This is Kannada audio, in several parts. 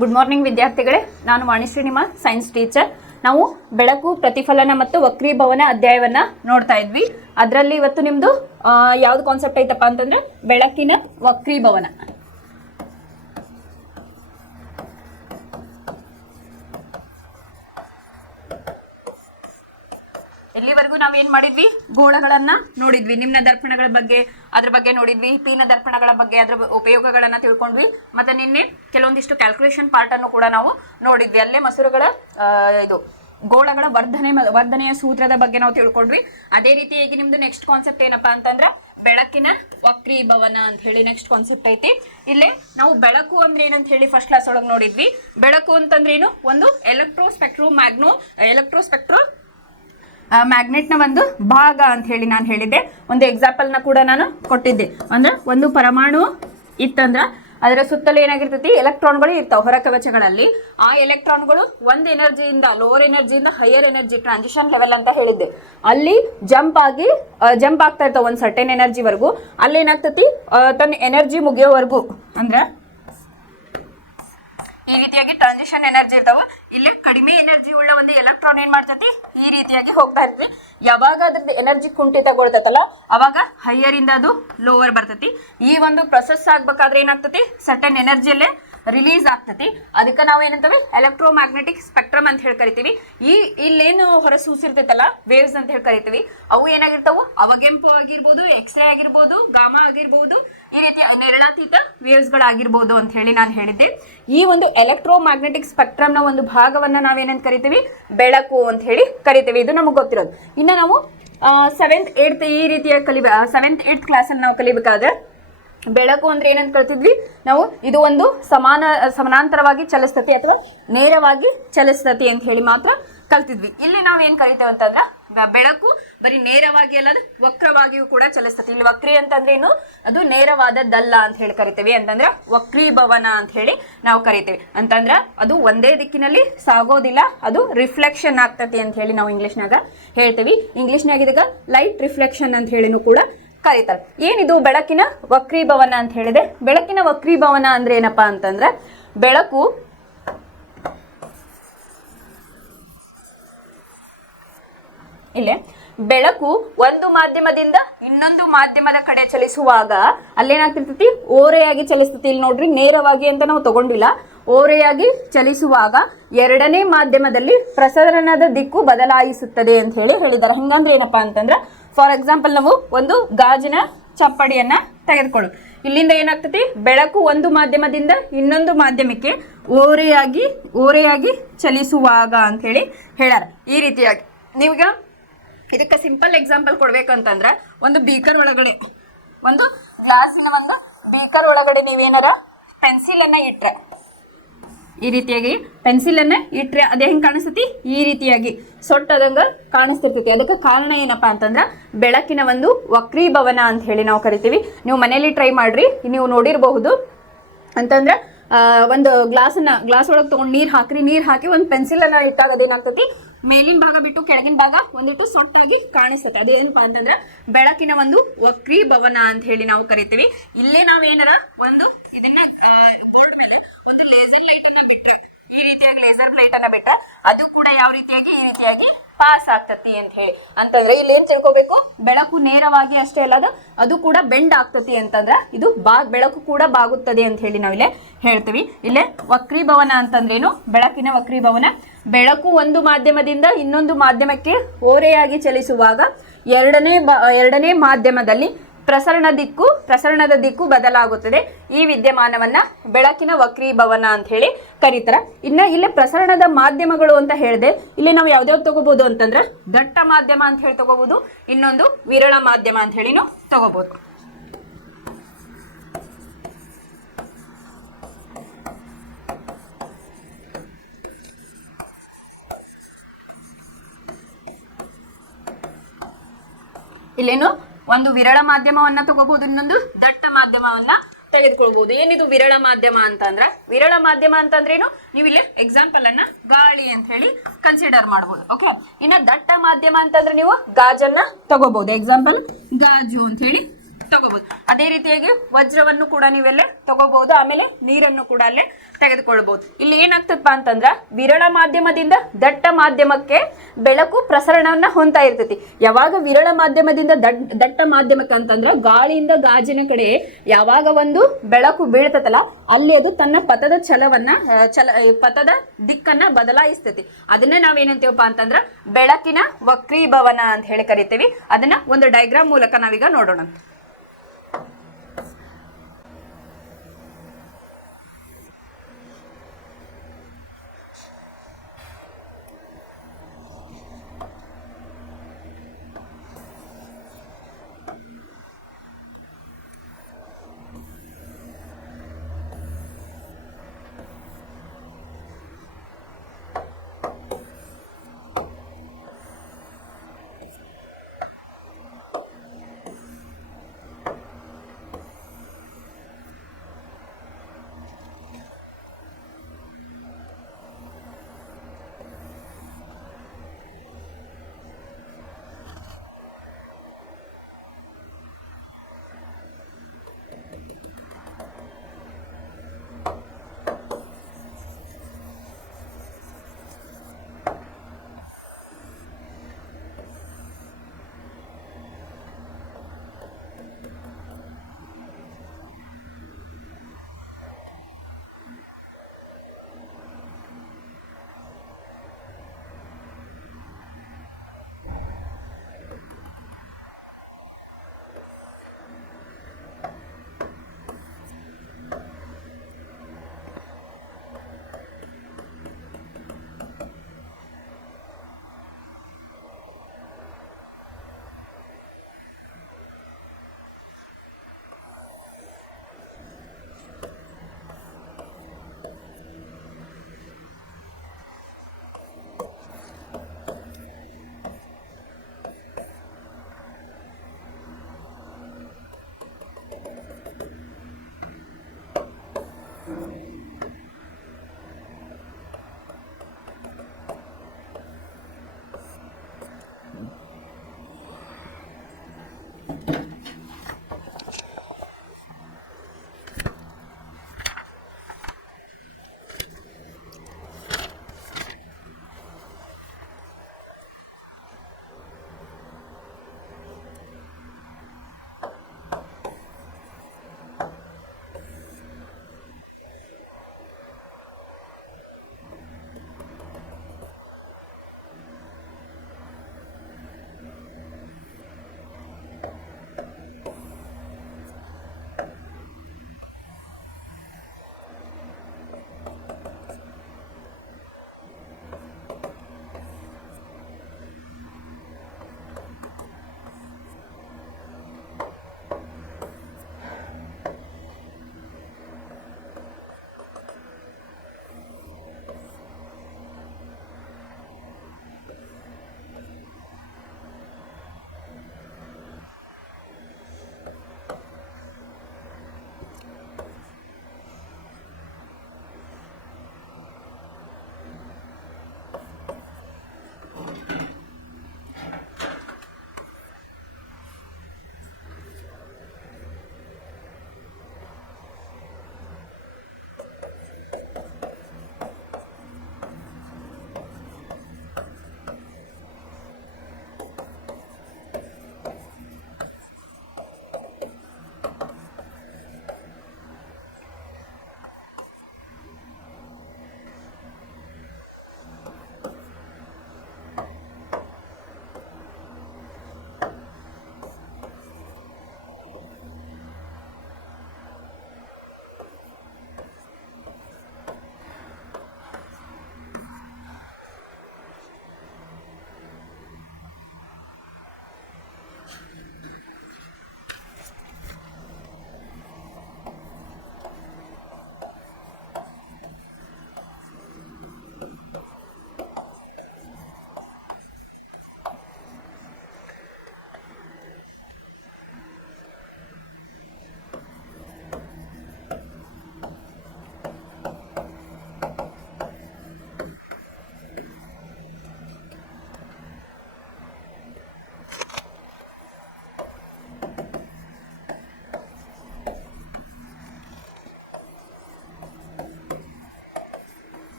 ಗುಡ್ ಮಾರ್ನಿಂಗ್ ವಿದ್ಯಾರ್ಥಿಗಳೇ, ನಾನು ವಾಣಿಶ್ರೀ ನಿಮ್ಮ ಸೈನ್ಸ್ ಟೀಚರ್. ನಾವು ಬೆಳಕು, ಪ್ರತಿಫಲನ ಮತ್ತು ವಕ್ರೀಭವನ ಅಧ್ಯಾಯವನ್ನ ನೋಡ್ತಾ ಇದ್ವಿ. ಅದರಲ್ಲಿ ಇವತ್ತು ನಿಮ್ದು ಯಾವ್ದು ಕಾನ್ಸೆಪ್ಟ್ ಐತಪ್ಪ ಅಂತಂದ್ರೆ ಬೆಳಕಿನ ವಕ್ರೀಭವನ. ಇಲ್ಲಿವರೆಗೂ ನಾವೇನ್ ಮಾಡಿದ್ವಿ, ಗೋಳಗಳನ್ನ ನೋಡಿದ್ವಿ, ನಿಮ್ನ ದರ್ಪಣಗಳ ಬಗ್ಗೆ ಅದ್ರ ಬಗ್ಗೆ ನೋಡಿದ್ವಿ, ಪೀನ ದರ್ಪಣಗಳ ಬಗ್ಗೆ ಅದ್ರ ಉಪಯೋಗಗಳನ್ನ ತಿಳ್ಕೊಂಡ್ವಿ. ಮತ್ತೆ ನಿನ್ನೆ ಕೆಲವೊಂದಿಷ್ಟು ಕ್ಯಾಲ್ಕುಲೇಷನ್ ಪಾರ್ಟ್ ಅನ್ನು ಕೂಡ ನಾವು ನೋಡಿದ್ವಿ. ಅಲ್ಲೇ ಮಸೂರಗಳ ಗೋಳಗಳ ವರ್ಧನೆಯ ಸೂತ್ರದ ಬಗ್ಗೆ ನಾವು ತಿಳ್ಕೊಂಡ್ವಿ. ಅದೇ ರೀತಿಯಾಗಿ ನಿಮ್ದು ನೆಕ್ಸ್ಟ್ ಕಾನ್ಸೆಪ್ಟ್ ಏನಪ್ಪಾ ಅಂತಂದ್ರೆ ಬೆಳಕಿನ ವಕ್ರೀಭವನ ಅಂತ ಹೇಳಿ ನೆಕ್ಸ್ಟ್ ಕಾನ್ಸೆಪ್ಟ್ ಐತಿ. ಇಲ್ಲೇ ನಾವು ಬೆಳಕು ಅಂದ್ರೆ ಏನಂತ ಹೇಳಿ ಫಸ್ಟ್ ಕ್ಲಾಸ್ ಒಳಗೆ ನೋಡಿದ್ವಿ. ಬೆಳಕು ಅಂತಂದ್ರೆ ಏನು, ಒಂದು ಎಲೆಕ್ಟ್ರೋಸ್ಪೆಕ್ಟ್ರೋ ಮ್ಯಾಗ್ನೆಟ್ ನ ಒಂದು ಭಾಗ ಅಂತ ಹೇಳಿ ನಾನು ಹೇಳಿದ್ದೆ. ಒಂದು ಎಕ್ಸಾಂಪಲ್ ನ ಕೂಡ ನಾನು ಕೊಟ್ಟಿದ್ದೆ. ಅಂದ್ರೆ ಒಂದು ಪರಮಾಣು ಇತ್ತಂದ್ರ ಅದರ ಸುತ್ತಲೂ ಏನಾಗಿರ್ತೈತಿ, ಎಲೆಕ್ಟ್ರಾನ್ಗಳು ಇರ್ತಾವ ಹೊರ ಕವಚಗಳಲ್ಲಿ. ಆ ಎಲೆಕ್ಟ್ರಾನ್ಗಳು ಒಂದು ಎನರ್ಜಿಯಿಂದ ಲೋವರ್ ಎನರ್ಜಿಯಿಂದ ಹೈಯರ್ ಎನರ್ಜಿ ಟ್ರಾನ್ಸಿಷನ್ ಲೆವೆಲ್ ಅಂತ ಹೇಳಿದ್ದೆ. ಅಲ್ಲಿ ಜಂಪ್ ಆಗ್ತಾ ಇರ್ತಾವ ಒಂದು ಸರ್ಟೆನ್ ಎನರ್ಜಿವರೆಗೂ. ಅಲ್ಲಿ ಏನಾಗ್ತತಿ, ತನ್ನ ಎನರ್ಜಿ ಮುಗಿಯೋವರೆಗೂ ಅಂದ್ರೆ ಈ ರೀತಿಯಾಗಿ ಟ್ರಾನ್ಸಿಷನ್ ಎನರ್ಜಿ ಇರ್ತಾವ. ಇಲ್ಲಿ ಕಡಿಮೆ ಎನರ್ಜಿ ಉಳ್ಳ ಒಂದು ಎಲೆಕ್ಟ್ರಾನ್ ಏನ್ ಮಾಡ್ತತಿ, ಈ ರೀತಿಯಾಗಿ ಹೋಗ್ತಾ ಇರ್ತದೆ. ಯಾವಾಗ ಅದ್ರದ್ದು ಎನರ್ಜಿ ಕುಂಠಿತಗೊಳ್ತೈತಲ್ಲ ಅವಾಗ ಹೈಯರ್ ಇಂದ ಅದು ಲೋವರ್ ಬರ್ತತಿ. ಈ ಒಂದು ಪ್ರೊಸೆಸ್ ಆಗ್ಬೇಕಾದ್ರೆ ಏನಾಗ್ತತಿ, ಸರ್ಟನ್ ಎನರ್ಜಿಯಲ್ಲೇ ರಿಲೀಸ್ ಆಗ್ತತಿ. ಅದಕ್ಕೆ ನಾವು ಏನಂತೇವೆ, ಎಲೆಕ್ಟ್ರೋಮ್ಯಾಗ್ನೆಟಿಕ್ ಸ್ಪೆಕ್ಟ್ರಮ್ ಅಂತ ಹೇಳಿ ಕರಿತೀವಿ. ಇಲ್ಲೇನು ಹೊರ ಸೂಸಿರ್ತೈತಲ್ಲ ವೇವ್ಸ್ ಅಂತ ಹೇಳಿ ಕರಿತೀವಿ, ಅವು ಏನಾಗಿರ್ತಾವು, ಅವಗೆಂಪು ಆಗಿರ್ಬೋದು, ಎಕ್ಸ್ರೇ ಆಗಿರ್ಬೋದು, ಗಾಮಾ ಆಗಿರ್ಬೋದು, ಈ ರೀತಿಯ ನೇರಳಾತೀತ ವೇವ್ಸ್ ಗಳಾಗಿರ್ಬೋದು ಅಂತ ಹೇಳಿ ನಾನು ಹೇಳಿದ್ದೆ. ಈ ಒಂದು ಎಲೆಕ್ಟ್ರೋಮ್ಯಾಗ್ನೆಟಿಕ್ ಸ್ಪೆಕ್ಟ್ರಮ್ ನ ಒಂದು ಭಾಗವನ್ನ ನಾವೇನಂತ ಕರಿತೀವಿ, ಬೆಳಕು ಅಂತ ಹೇಳಿ ಕರಿತೀವಿ. ಇದು ನಮಗೆ ಗೊತ್ತಿರೋದು. ಇನ್ನು ನಾವು 7th 8th ಈ ರೀತಿಯ 7th 8th ಕ್ಲಾಸ್ ಅಲ್ಲಿ ನಾವು ಕಲಿಬೇಕಾದ್ರೆ ಬೆಳಕು ಅಂದ್ರೆ ಏನಂತ ಕಲ್ತಿದ್ವಿ ನಾವು, ಇದು ಒಂದು ಸಮಾನಾಂತರವಾಗಿ ಚಲಿಸ್ತತಿ ಅಥವಾ ನೇರವಾಗಿ ಚಲಿಸ್ತತಿ ಅಂತ ಹೇಳಿ ಮಾತ್ರ ಕಲ್ತಿದ್ವಿ. ಇಲ್ಲಿ ನಾವ್ ಏನ್ ಕರಿತೇವೆ ಅಂತಂದ್ರ ಬೆಳಕು ಬರೀ ನೇರವಾಗಿ ಅಲ್ಲ, ವಕ್ರವಾಗಿಯೂ ಕೂಡ ಚಲಿಸ್ತತಿ. ಇಲ್ಲಿ ವಕ್ರಿ ಅಂತಂದ್ರೆ ಏನು, ಅದು ನೇರವಾದದ್ದಲ್ಲ ಅಂತ ಹೇಳಿ ಕರಿತೇವೆ. ಅಂತಂದ್ರ ವಕ್ರೀಭವನ ಅಂತ ಹೇಳಿ ನಾವು ಕರಿತೇವೆ. ಅಂತಂದ್ರ ಅದು ಒಂದೇ ದಿಕ್ಕಿನಲ್ಲಿ ಸಾಗೋದಿಲ್ಲ, ಅದು ರಿಫ್ಲೆಕ್ಷನ್ ಆಗ್ತತಿ ಅಂತ ಹೇಳಿ ನಾವು ಇಂಗ್ಲಿಷ್ನಾಗ ಹೇಳ್ತೇವಿ. ಇಂಗ್ಲಿಷ್ನಾಗ ಇದಕ್ಕ ಲೈಟ್ ರಿಫ್ಲೆಕ್ಷನ್ ಅಂತ ಹೇಳಿನೂ ಕೂಡ ಕರೀತಾರೆ. ಏನಿದು ಬೆಳಕಿನ ವಕ್ರೀಭವನ ಅಂತ ಹೇಳಿದೆ. ಬೆಳಕಿನ ವಕ್ರೀಭವನ ಅಂದ್ರೆ ಏನಪ್ಪಾ ಅಂತಂದ್ರೆ, ಬೆಳಕು ಬೆಳಕು ಒಂದು ಮಾಧ್ಯಮದಿಂದ ಇನ್ನೊಂದು ಮಾಧ್ಯಮದ ಕಡೆ ಚಲಿಸುವಾಗ ಅಲ್ಲೇನಾಗ್ತಿರ್ತೈತಿ, ಓರೆಯಾಗಿ ಚಲಿಸ್ತತಿ. ಇಲ್ಲಿ ನೋಡ್ರಿ, ನೇರವಾಗಿ ಅಂತ ನಾವು ತಗೊಂಡಿಲ್ಲ, ಓರೆಯಾಗಿ ಚಲಿಸುವಾಗ ಎರಡನೇ ಮಾಧ್ಯಮದಲ್ಲಿ ಪ್ರಸರಣದ ದಿಕ್ಕು ಬದಲಾಯಿಸುತ್ತದೆ ಅಂತ ಹೇಳಿ ಹೇಳಿದ್ದಾರೆ. ಹಂಗಂದ್ರೆ ಏನಪ್ಪಾ ಅಂತಂದ್ರೆ, ಫಾರ್ ಎಕ್ಸಾಂಪಲ್ ನಾವು ಒಂದು ಗಾಜಿನ ಚಪ್ಪಡಿಯನ್ನ ತೆಗೆದುಕೊಳ್ಳು. ಇಲ್ಲಿಂದ ಏನಾಗ್ತತಿ, ಬೆಳಕು ಒಂದು ಮಾಧ್ಯಮದಿಂದ ಇನ್ನೊಂದು ಮಾಧ್ಯಮಕ್ಕೆ ಓರೆಯಾಗಿ ಚಲಿಸುವಾಗ ಅಂತ ಹೇಳಿ ಹೇಳ್ಯಾರ. ಈ ರೀತಿಯಾಗಿ ನೀವೀಗ ಇದಕ್ಕೆ ಸಿಂಪಲ್ ಎಕ್ಸಾಂಪಲ್ ಕೊಡ್ಬೇಕಂತಂದ್ರೆ, ಒಂದು ಬೀಕರ್ ಒಳಗಡೆ, ಒಂದು ಗ್ಲಾಸಿನ ಒಂದು ಬೀಕರ್ ಒಳಗಡೆ ನೀವೇನಾರ ಪೆನ್ಸಿಲ್ ಅನ್ನ ಇಟ್ರೆ, ಈ ರೀತಿಯಾಗಿ ಪೆನ್ಸಿಲ್ ಅನ್ನ ಇಟ್ರೆ ಅದೇ ಹೆಂಗ್ ಕಾಣಿಸ್ತತಿ, ಈ ರೀತಿಯಾಗಿ ಸೊಟ್ಟದಂಗ ಕಾಣಿಸ್ತಿರ್ತೈತಿ. ಅದಕ್ಕೆ ಕಾರಣ ಏನಪ್ಪಾ ಅಂತಂದ್ರ ಬೆಳಕಿನ ಒಂದು ವಕ್ರೀಭವನ ಅಂತ ಹೇಳಿ ನಾವು ಕರಿತೀವಿ. ನೀವು ಮನೇಲಿ ಟ್ರೈ ಮಾಡ್ರಿ, ನೀವು ನೋಡಿರಬಹುದು. ಅಂತಂದ್ರೆ ಒಂದು ಗ್ಲಾಸ್ ಒಳಗೆ ತಗೊಂಡು ನೀರ್ ಹಾಕಿ ಒಂದು ಪೆನ್ಸಿಲ್ ಅನ್ನ ಇಟ್ಟಾಗ ಅದೇನಾಗ್ತತಿ, ಮೇಲಿನ ಭಾಗ ಬಿಟ್ಟು ಕೆಳಗಿನ ಭಾಗ ಒಂದಿಟ್ಟು ಸೊಟ್ಟಾಗಿ ಕಾಣಿಸ್ತೈತೆ. ಅದು ಏನಪ್ಪಾ ಅಂತಂದ್ರೆ ಬೆಳಕಿನ ಒಂದು ವಕ್ರೀಭವನ ಅಂತ ಹೇಳಿ ನಾವು ಕರಿತೀವಿ. ಇಲ್ಲೇ ನಾವೇನಾರ ಒಂದು ಇದನ್ನ ಬೋರ್ಡ್ ಮೇಲೆ ಒಂದು ಲೇಸರ್ ಲೈಟ್ ಅನ್ನ ಬಿಟ್ರೆ, ಈ ರೀತಿಯಾಗಿ ಲೇಸರ್ ಲೈಟ್ ಅನ್ನ ಬಿಟ್ರೆ ಅದು ಕೂಡ ಯಾವ ರೀತಿಯಾಗಿ ಈ ರೀತಿಯಾಗಿ ಪಾಸ್ ಆಗ್ತತಿ ಅಂತ ಹೇಳಿ. ಅಂತಂದ್ರೆ ಇಲ್ಲಿ ಏನ್ ತಿಳ್ಕೊಬೇಕು, ಬೆಳಕು ನೇರವಾಗಿ ಅಷ್ಟೇ ಅಲ್ಲ, ಅದು ಕೂಡ ಬೆಂಡ್ ಆಗ್ತತಿ. ಅಂತಂದ್ರೆ ಇದು ಬೆಳಕು ಕೂಡ ಬಾಗುತ್ತದೆ ಅಂತ ಹೇಳಿ ನಾವಿಲ್ಲೇ ಹೇಳ್ತೀವಿ. ಇಲ್ಲೇ ವಕ್ರೀಭವನ ಅಂತಂದ್ರೇನು, ಬೆಳಕಿನ ವಕ್ರೀಭವನ, ಬೆಳಕು ಒಂದು ಮಾಧ್ಯಮದಿಂದ ಇನ್ನೊಂದು ಮಾಧ್ಯಮಕ್ಕೆ ಓರೆಯಾಗಿ ಚಲಿಸುವಾಗ ಎರಡನೇ ಮಾಧ್ಯಮದಲ್ಲಿ ಪ್ರಸರಣದ ದಿಕ್ಕು ಬದಲಾಗುತ್ತದೆ. ಈ ವಿದ್ಯಮಾನವನ್ನ ಬೆಳಕಿನ ವಕ್ರೀಭವನ ಅಂತ ಹೇಳಿ ಕರೀತಾರ. ಇನ್ನ ಇಲ್ಲಿ ಪ್ರಸರಣದ ಮಾಧ್ಯಮಗಳು ಅಂತ ಹೇಳಿದೆ. ಇಲ್ಲಿ ನಾವು ಯಾವ್ದಾವ್ದು ತಗೋಬಹುದು ಅಂತಂದ್ರೆ, ದಟ್ಟ ಮಾಧ್ಯಮ ಅಂತ ಹೇಳಿ ತಗೋಬಹುದು, ಇನ್ನೊಂದು ವಿರಳ ಮಾಧ್ಯಮ ಅಂತ ಹೇಳಿನೂ ತಗೋಬಹುದು. ಇಲ್ಲೇನು ಒಂದು ವಿರಳ ಮಾಧ್ಯಮವನ್ನ ತಗೋಬಹುದು, ಇನ್ನೊಂದು ದಟ್ಟ ಮಾಧ್ಯಮವನ್ನ ತೆಗೆದುಕೊಳ್ಬಹುದು. ಏನಿದು ವಿರಳ ಮಾಧ್ಯಮ ಅಂತಂದ್ರೆ, ವಿರಳ ಮಾಧ್ಯಮ ಅಂತಂದ್ರೇನು, ನೀವು ಇಲ್ಲಿ ಎಕ್ಸಾಂಪಲ್ ಅನ್ನ ಗಾಳಿ ಅಂತ ಹೇಳಿ ಕನ್ಸಿಡರ್ ಮಾಡಬಹುದು. ಓಕೆ, ಇನ್ನು ದಟ್ಟ ಮಾಧ್ಯಮ ಅಂತಂದ್ರೆ ನೀವು ಗಾಜನ್ನ ತಗೋಬಹುದು. ಎಕ್ಸಾಂಪಲ್ ಗಾಜು ಅಂತ ಹೇಳಿ ತಗೋಬಹುದು. ಅದೇ ರೀತಿಯಾಗಿ ವಜ್ರವನ್ನು ಕೂಡ ನೀವೆಲ್ಲೇ ತಗೋಬಹುದು. ಆಮೇಲೆ ನೀರನ್ನು ಕೂಡ ಅಲ್ಲೇ ತೆಗೆದುಕೊಳ್ಬಹುದು. ಇಲ್ಲಿ ಏನಾಗ್ತದಪ್ಪ ಅಂತಂದ್ರ ವಿರಳ ಮಾಧ್ಯಮದಿಂದ ದಟ್ಟ ಮಾಧ್ಯಮಕ್ಕೆ ಬೆಳಕು ಪ್ರಸರಣವನ್ನ ಹೊಂದ್ತಾ ಇರ್ತೈತಿ. ಯಾವಾಗ ವಿರಳ ಮಾಧ್ಯಮದಿಂದ ದಟ್ಟ ಮಾಧ್ಯಮಕ್ಕೆ ಅಂತಂದ್ರ ಗಾಳಿಯಿಂದ ಗಾಜಿನ ಕಡೆ ಯಾವಾಗ ಒಂದು ಬೆಳಕು ಬೀಳ್ತತಲ್ಲ ಅಲ್ಲಿ ಅದು ತನ್ನ ಪಥದ ಪಥದ ದಿಕ್ಕನ್ನ ಬದಲಾಯಿಸ್ತೈತಿ. ಅದನ್ನೇ ನಾವೇನಂತೀವಪ್ಪ ಅಂತಂದ್ರ ಬೆಳಕಿನ ವಕ್ರೀಭವನ ಅಂತ ಹೇಳಿ ಕರಿತೀವಿ. ಅದನ್ನ ಒಂದು ಡಯಾಗ್ರಾಮ್ ಮೂಲಕ ನಾವೀಗ ನೋಡೋಣ.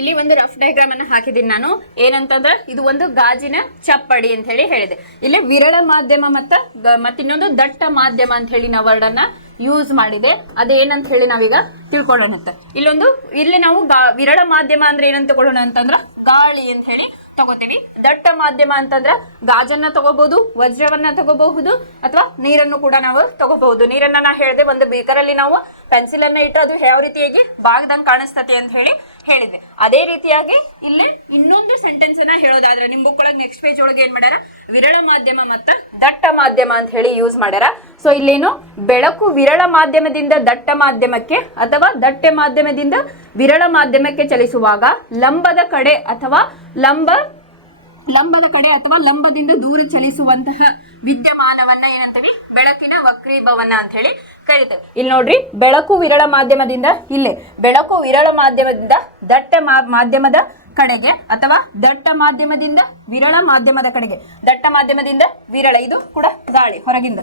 ಇಲ್ಲಿ ಒಂದು ರಫ್ ಡಯಾಗ್ರಾಮ್ ಅನ್ನು ಹಾಕಿದ್ದೀನಿ ನಾನು. ಏನಂತಂದ್ರೆ ಇದು ಒಂದು ಗಾಜಿನ ಚಪ್ಪಡಿ ಅಂತ ಹೇಳಿ ಹೇಳಿದೆ. ಇಲ್ಲಿ ವಿರಳ ಮಾಧ್ಯಮ ಮತ್ತಿನ್ನೊಂದು ದಟ್ಟ ಮಾಧ್ಯಮ ಅಂತ ಹೇಳಿ ನಾವು ವರ್ಡ್ ಅನ್ನ ಯೂಸ್ ಮಾಡಿದೆ. ಅದೇನಂತ ಹೇಳಿ ನಾವೀಗ ತಿಳ್ಕೊಳ್ಳೋಣ. ಇಲ್ಲಿ ನಾವು ವಿರಳ ಮಾಧ್ಯಮ ಅಂದ್ರೆ ಏನಂತ ತಗೊಳ್ಳೋಣ ಅಂತಂದ್ರ ಗಾಳಿ ಅಂತ ಹೇಳಿ ತಗೋತೀವಿ. ದಟ್ಟ ಮಾಧ್ಯಮ ಅಂತಂದ್ರ ಗಾಜನ್ನ ತಗೋಬಹುದು, ವಜ್ರವನ್ನ ತಗೋಬಹುದು, ಅಥವಾ ನೀರನ್ನು ಕೂಡ ನಾವು ತಗೋಬಹುದು. ನೀರನ್ನ ನಾ ಹೇಳಿದೆ, ಒಂದು ಬೇಕರಲ್ಲಿ ನಾವು ಪೆನ್ಸಿಲ್ ಅನ್ನ ಇಟ್ಟು ಅದು ಯಾವ ರೀತಿಯಾಗಿ ಬಾಗ್ದಂಗ್ ಕಾಣಿಸ್ತತಿ ಅಂತ ಹೇಳಿ ಹೇಳಿದ್ವಿ. ಅದೇ ರೀತಿಯಾಗಿ ಇಲ್ಲಿ ಇನ್ನೊಂದು ಸೆಂಟೆನ್ಸ್ ಅನ್ನ ಹೇಳೋದಾದ್ರೆ ನಿಮ್ ಬುಕ್ ಒಳಗೆ ನೆಕ್ಸ್ಟ್ ಪೇಜ್ ಒಳಗೆ ಏನ್ ಮಾಡ್ಯಾರ, ವಿರಳ ಮಾಧ್ಯಮ ಮತ್ತ ದಟ್ಟ ಮಾಧ್ಯಮ ಅಂತ ಹೇಳಿ ಯೂಸ್ ಮಾಡ್ಯಾರ. ಸೊ ಇಲ್ಲೇನು ಬೆಳಕು ವಿರಳ ಮಾಧ್ಯಮದಿಂದ ದಟ್ಟ ಮಾಧ್ಯಮಕ್ಕೆ ಅಥವಾ ದಟ್ಟ ಮಾಧ್ಯಮದಿಂದ ವಿರಳ ಮಾಧ್ಯಮಕ್ಕೆ ಚಲಿಸುವಾಗ ಲಂಬದ ಕಡೆ ಅಥವಾ ಲಂಬದಿಂದ ದೂರ ಚಲಿಸುವಂತಹ ವಿದ್ಯಮಾನವನ್ನ ಏನಂತೀವಿ, ಬೆಳಕಿನ ವಕ್ರೀಭವನ ಅಂತ ಹೇಳಿ ಕರೀತೇವೆ. ಇಲ್ಲಿ ನೋಡ್ರಿ, ಬೆಳಕು ವಿರಳ ಮಾಧ್ಯಮದಿಂದ ದಟ್ಟ ಮಾಧ್ಯಮದ ಕಡೆಗೆ ಅಥವಾ ದಟ್ಟ ಮಾಧ್ಯಮದಿಂದ ವಿರಳ ಮಾಧ್ಯಮದ ಕಡೆಗೆ, ದಟ್ಟ ಮಾಧ್ಯಮದಿಂದ ವಿರಳ, ಇದು ಕೂಡ ಗಾಳಿ ಹೊರಗಿಂದ.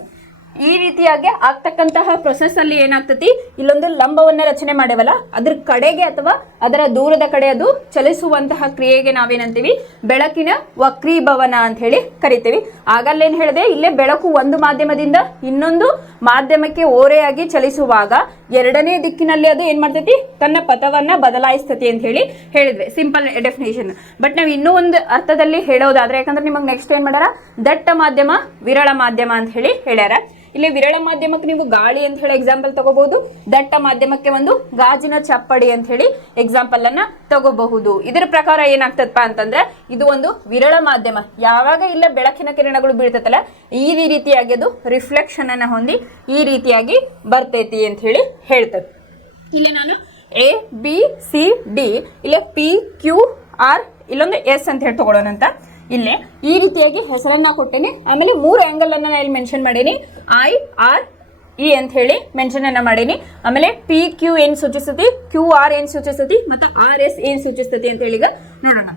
ಈ ರೀತಿಯಾಗಿ ಆಗ್ತಕ್ಕಂತಹ ಪ್ರೊಸೆಸ್ ಅಲ್ಲಿ ಏನಾಗ್ತತಿ, ಇಲ್ಲೊಂದು ಲಂಬವನ್ನ ರಚನೆ ಮಾಡೇವಲ್ಲ, ಅದ್ರ ಕಡೆಗೆ ಅಥವಾ ಅದರ ದೂರದ ಕಡೆ ಅದು ಚಲಿಸುವಂತಹ ಕ್ರಿಯೆಗೆ ನಾವೇನಂತೀವಿ, ಬೆಳಕಿನ ವಕ್ರೀಭವನ ಅಂತ ಹೇಳಿ ಕರಿತೀವಿ. ಆಗಲ್ಲೇನ್ ಹೇಳಿದೆ, ಇಲ್ಲೇ ಬೆಳಕು ಒಂದು ಮಾಧ್ಯಮದಿಂದ ಇನ್ನೊಂದು ಮಾಧ್ಯಮಕ್ಕೆ ಓರೆಯಾಗಿ ಚಲಿಸುವಾಗ ಎರಡನೇ ದಿಕ್ಕಿನಲ್ಲಿ ಅದು ಏನ್ ಮಾಡ್ತೈತಿ, ತನ್ನ ಪಥವನ್ನ ಬದಲಾಯಿಸ್ತತಿ ಅಂತ ಹೇಳಿ ಹೇಳಿದ್ವಿ. Simple definition. ಬಟ್ ನಾವು ಇನ್ನೂ ಒಂದು ಅರ್ಥದಲ್ಲಿ ಹೇಳೋದಾದ್ರೆ, ಯಾಕಂದ್ರೆ ನಿಮಗೆ ನೆಕ್ಸ್ಟ್ ಏನ್ ಮಾಡ್ಯಾರ, ದಟ್ಟ ಮಾಧ್ಯಮ ವಿರಳ ಮಾಧ್ಯಮ ಅಂತ ಹೇಳಿ ಹೇಳ್ಯಾರ. ಇಲ್ಲಿ ವಿರಳ ಮಾಧ್ಯಮಕ್ಕೆ ನೀವು ಗಾಳಿ ಅಂತ ಹೇಳಿ ಎಕ್ಸಾಂಪಲ್ ತಗೋಬಹುದು, ದಟ್ಟ ಮಾಧ್ಯಮಕ್ಕೆ ಒಂದು ಗಾಜಿನ ಚಪ್ಪಡಿ ಅಂತ ಹೇಳಿ ಎಕ್ಸಾಂಪಲ್ ಅನ್ನ ತಗೋಬಹುದು. ಇದರ ಪ್ರಕಾರ ಏನಾಗ್ತದಪ್ಪ ಅಂತಂದ್ರೆ, ಇದು ಒಂದು ವಿರಳ ಮಾಧ್ಯಮ. ಯಾವಾಗ ಇಲ್ಲ ಬೆಳಕಿನ ಕಿರಣಗಳು ಬೀಳ್ತೈತಲ್ಲ, ಈ ರೀತಿಯಾಗಿ ಅದು ರಿಫ್ಲೆಕ್ಷನ್ ಅನ್ನ ಹೊಂದಿ ಈ ರೀತಿಯಾಗಿ ಬರ್ತೈತಿ ಅಂತ ಹೇಳಿ ಹೇಳ್ತದೆ. ಇಲ್ಲಿ ನಾನು ಎ ಬಿ ಸಿ ಡಿ, ಇಲ್ಲ ಪಿ ಕ್ಯೂ ಆರ್, ಇಲ್ಲೊಂದು ಎಸ್ ಅಂತ ಹೇಳಿ ತಗೊಳ್ಳೋಣ ಅಂತ. ಇಲ್ಲೇ ಈ ರೀತಿಯಾಗಿ ಹೆಸರನ್ನ ಕೊಟ್ಟೇನೆ. ಆಮೇಲೆ 3 ಆಂಗಲ್ ಅನ್ನ ಇಲ್ಲಿ ಮೆನ್ಷನ್ ಮಾಡೀನಿ. ಐ ಆರ್ ಇ ಅಂತ ಹೇಳಿ ಮೆನ್ಷನ್ ಅನ್ನ ಮಾಡೀನಿ. ಆಮೇಲೆ ಪಿ ಕ್ಯೂ ಏನ್ ಸೂಚಿಸ್ತತಿ, ಕ್ಯೂ ಆರ್ ಏನ್ ಸೂಚಿಸ್ತತಿ, ಮತ್ತೆ ಆರ್ ಎಸ್ ಏನ್ ಸೂಚಿಸ್ತತಿ ಅಂತ ಹೇಳಿ ಈಗ ನೋಡೋಣ.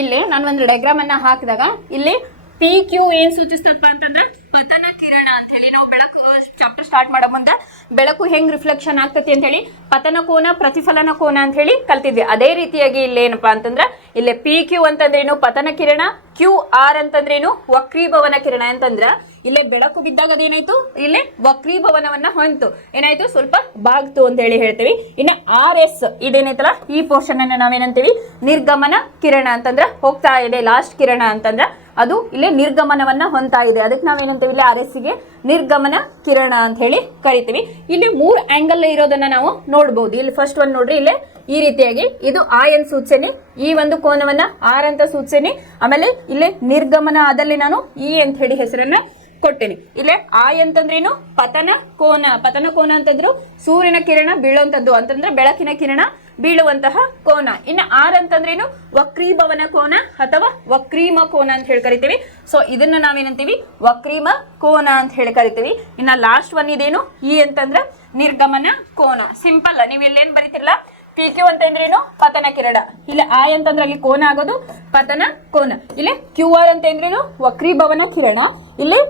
ಇಲ್ಲಿ ನಾನು ಒಂದು ಡಯಾಗ್ರಾಮ್ ಅನ್ನ ಹಾಕಿದಾಗ ಇಲ್ಲಿ ಪಿ ಕ್ಯೂ ಏನ್ ಸೂಚಿಸ್ತಪ್ಪ ಅಂತಂದ್ರೆ ಪತನ ಕಿರಣ ಅಂತ ಹೇಳಿ, ನಾವು ಬೆಳಕು ಚಾಪ್ಟರ್ ಸ್ಟಾರ್ಟ್ ಮಾಡೋ ಮುಂದೆ ಬೆಳಕು ಹೆಂಗ್ ರಿಫ್ಲೆಕ್ಷನ್ ಆಗ್ತತಿ ಅಂತ ಹೇಳಿ ಪತನ ಕೋನ ಪ್ರತಿಫಲನ ಕೋನ ಅಂತ ಹೇಳಿ ಕಲ್ತಿದ್ವಿ. ಅದೇ ರೀತಿಯಾಗಿ ಇಲ್ಲಿ ಏನಪ್ಪಾ ಅಂತಂದ್ರೆ, ಇಲ್ಲಿ ಪಿ ಕ್ಯೂ ಅಂತಂದ್ರೇನು ಪತನ ಕಿರಣ, ಕ್ಯೂ ಆರ್ ಅಂತಂದ್ರೇನು ವಕ್ರೀಭವನ ಕಿರಣ. ಅಂತಂದ್ರ ಇಲ್ಲೇ ಬೆಳಕು ಬಿದ್ದಾಗ ಅದೇನಾಯ್ತು, ಇಲ್ಲಿ ವಕ್ರೀಭವನವನ್ನ ಹೊಂತು ಏನಾಯ್ತು, ಸ್ವಲ್ಪ ಬಾಗ್ತು ಅಂತ ಹೇಳಿ ಹೇಳ್ತೀವಿ. ಇನ್ನು ಆರ್ ಎಸ್ ಇದೇನೈತಲ್ಲ, ಈ ಪೋರ್ಷನ್ ಅನ್ನ ನಾವೇನಂತೀವಿ, ನಿರ್ಗಮನ ಕಿರಣ ಅಂತಂದ್ರ ಹೋಗ್ತಾ ಇದೆ. ಲಾಸ್ಟ್ ಕಿರಣ ಅಂತಂದ್ರ ಅದು ಇಲ್ಲಿ ನಿರ್ಗಮನವನ್ನ ಹೊಂತಾ ಇದೆ, ಅದಕ್ಕೆ ನಾವೇನಂತೀವಿ, ಇಲ್ಲಿ ಆರ್ ಎಸ್ ಗೆ ನಿರ್ಗಮನ ಕಿರಣ ಅಂತ ಹೇಳಿ ಕರಿತೀವಿ. ಇಲ್ಲಿ 3 ಆಂಗಲ್ ಇರೋದನ್ನ ನಾವು ನೋಡ್ಬೋದು. ಇಲ್ಲಿ ಫಸ್ಟ್ ಒಂದು ನೋಡ್ರಿ, ಇಲ್ಲೇ ಈ ರೀತಿಯಾಗಿ ಇದು ಆ ಅಂತ ಸೂಚನೆ, ಈ ಒಂದು ಕೋನವನ್ನ ಆರ್ ಅಂತ ಸೂಚನೆ. ಆಮೇಲೆ ಇಲ್ಲಿ ನಿರ್ಗಮನ ಆದಲ್ಲಿ ನಾನು ಇ ಅಂತ ಹೇಳಿ ಹೆಸರನ್ನ ಕೊಟ್ಟೇನಿ. ಇಲ್ಲೇ ಆ ಅಂತಂದ್ರೇನು ಪತನ ಕೋನ. ಪತನ ಕೋನ ಅಂತಂದ್ರು ಸೂರ್ಯನ ಕಿರಣ ಬೀಳುವಂತದ್ದು, ಅಂತಂದ್ರೆ ಬೆಳಕಿನ ಕಿರಣ ಬೀಳುವಂತಹ ಕೋನ. ಇನ್ನು ಆರ್ ಅಂತಂದ್ರೇನು ವಕ್ರೀಭವನ ಕೋನ ಅಥವಾ ವಕ್ರೀಮ ಕೋನ ಅಂತ ಹೇಳಿ ಕರಿತೀವಿ. ಸೊ ಇದನ್ನ ನಾವೇನಂತೀವಿ, ವಕ್ರೀಮ ಕೋನ ಅಂತ ಹೇಳಿ ಕರಿತೀವಿ. ಇನ್ನ ಲಾಸ್ಟ್ ಒನ್ ಇದೇನು, ಈ ಅಂತಂದ್ರೆ ನಿರ್ಗಮನ ಕೋನ. ಸಿಂಪಲ್, ನೀವು ಇಲ್ಲೇನ್ ಬರೀತಿರಲ್ಲ, ಪಿ ಕ್ಯೂ ಅಂತ ಅಂದ್ರೇನು ಪತನ ಕಿರಣ. ಇಲ್ಲಿ ಐ ಅಂತಂದ್ರೆ ಅಲ್ಲಿ ಕೋನ ಆಗೋದು ಪತನ ಕೋನ. ಇಲ್ಲಿ ಕ್ಯೂ ಆರ್ ಅಂತ ಅಂದ್ರೇನು ವಕ್ರೀಭವನ ಕಿರಣ. ಇಲ್ಲಿ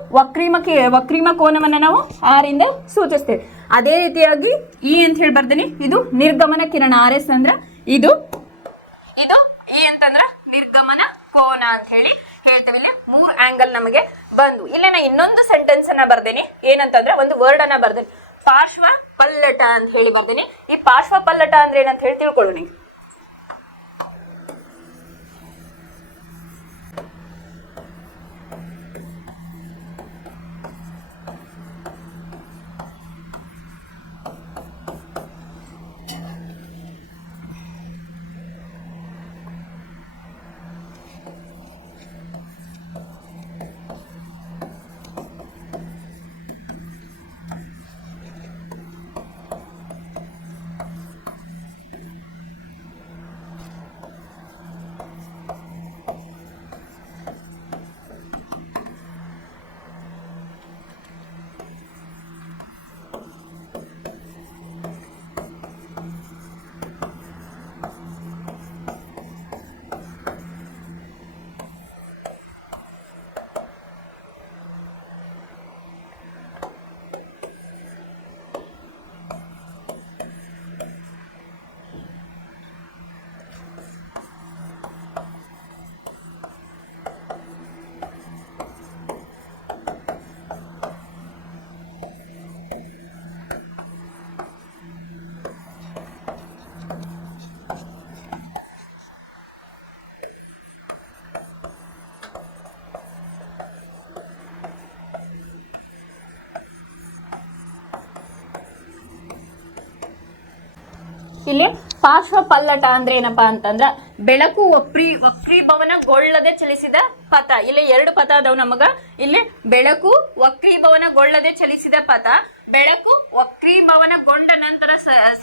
ವಕ್ರೀಮ ಕೋನವನ್ನ ನಾವು ಆರ್ ಇಂದ ಸೂಚಿಸ್ತೇವೆ. ಅದೇ ರೀತಿಯಾಗಿ ಇ ಅಂತ ಹೇಳಿ ಬರ್ತೀನಿ, ಇದು ನಿರ್ಗಮನ ಕಿರಣ. ಆರ್ ಎಸ್ ಅಂದ್ರ ಇದು ಇ ಅಂತಂದ್ರ ನಿರ್ಗಮನ ಕೋನ ಅಂತ ಹೇಳಿ ಹೇಳ್ತೇವೆ. ಇಲ್ಲಿ 3 ಆಂಗಲ್ ನಮಗೆ ಬಂದು. ಇಲ್ಲ ನಾ ಇನ್ನೊಂದು ಸೆಂಟೆನ್ಸ್ ಅನ್ನ ಬರ್ದೇನಿ, ಏನಂತಂದ್ರೆ ಒಂದು ವರ್ಡ್ ಅನ್ನ ಬರ್ದೇನಿ, ಪಾರ್ಶ್ವ ಪಲ್ಲಟ ಅಂತ ಹೇಳಿ ಬರ್ದೇನಿ. ಈ ಪಾರ್ಶ್ವ ಪಲ್ಲಟ ಅಂದ್ರೆ ಏನಂತ ಹೇಳಿ ತಿಳ್ಕೊಳ್ಳಿ. ಇಲ್ಲಿ ಪಾರ್ಶ್ವ ಪಲ್ಲಟ ಅಂದ್ರೆ ಏನಪ್ಪಾ ಅಂತಂದ್ರ ಬೆಳಕು ವಕ್ರೀಭವನಗೊಳ್ಳದೆ ಚಲಿಸಿದ ಪಥ. ಇಲ್ಲಿ 2 ಪಥ ಅದಾವ ನಮಗ. ಇಲ್ಲಿ ಬೆಳಕು ವಕ್ರೀಭವನಗೊಳ್ಳದೆ ಚಲಿಸಿದ ಪಥ, ಬೆಳಕು ವಕ್ರೀಭವನಗೊಂಡ ನಂತರ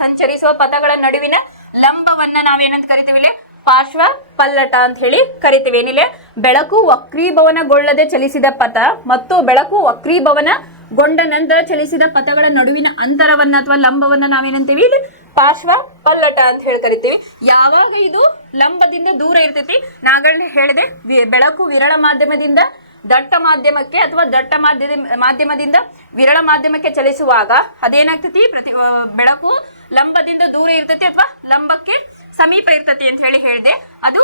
ಸಂಚರಿಸುವ ಪಥಗಳ ನಡುವಿನ ಲಂಬವನ್ನ ನಾವೇನಂತ ಕರಿತೀವಿ? ಇಲ್ಲಿ ಪಾರ್ಶ್ವ ಪಲ್ಲಟ ಅಂತ ಹೇಳಿ ಕರಿತೀವಿ. ಏನಿಲ್ಲ ಬೆಳಕು ವಕ್ರೀಭವನಗೊಳ್ಳದೆ ಚಲಿಸಿದ ಪಥ ಮತ್ತು ಬೆಳಕು ವಕ್ರೀಭವನಗೊಂಡ ನಂತರ ಚಲಿಸಿದ ಪಥಗಳ ನಡುವಿನ ಅಂತರವನ್ನ ಅಥವಾ ಲಂಬವನ್ನ ನಾವೇನಂತೀವಿ? ಇಲ್ಲಿ ಪಾರ್ಶ್ವ ಪಲ್ಲಟ ಅಂತ ಹೇಳಿ ಕರಿತೀವಿ. ಯಾವಾಗ ಇದು ಲಂಬದಿಂದ ದೂರ ಇರ್ತೈತಿ, ನಾಗಳ್ಳಿ ಹೇಳಿದೆ, ಬೆಳಕು ವಿರಳ ಮಾಧ್ಯಮದಿಂದ ದಟ್ಟ ಮಾಧ್ಯಮಕ್ಕೆ ಅಥವಾ ದಟ್ಟ ಮಾಧ್ಯಮದಿಂದ ವಿರಳ ಮಾಧ್ಯಮಕ್ಕೆ ಚಲಿಸುವಾಗ ಅದೇನಾಗ್ತೈತಿ? ಬೆಳಕು ಲಂಬದಿಂದ ದೂರ ಇರ್ತೈತಿ ಅಥವಾ ಲಂಬಕ್ಕೆ ಸಮೀಪ ಇರ್ತೈತಿ ಅಂತ ಹೇಳಿ ಹೇಳಿದೆ. ಅದು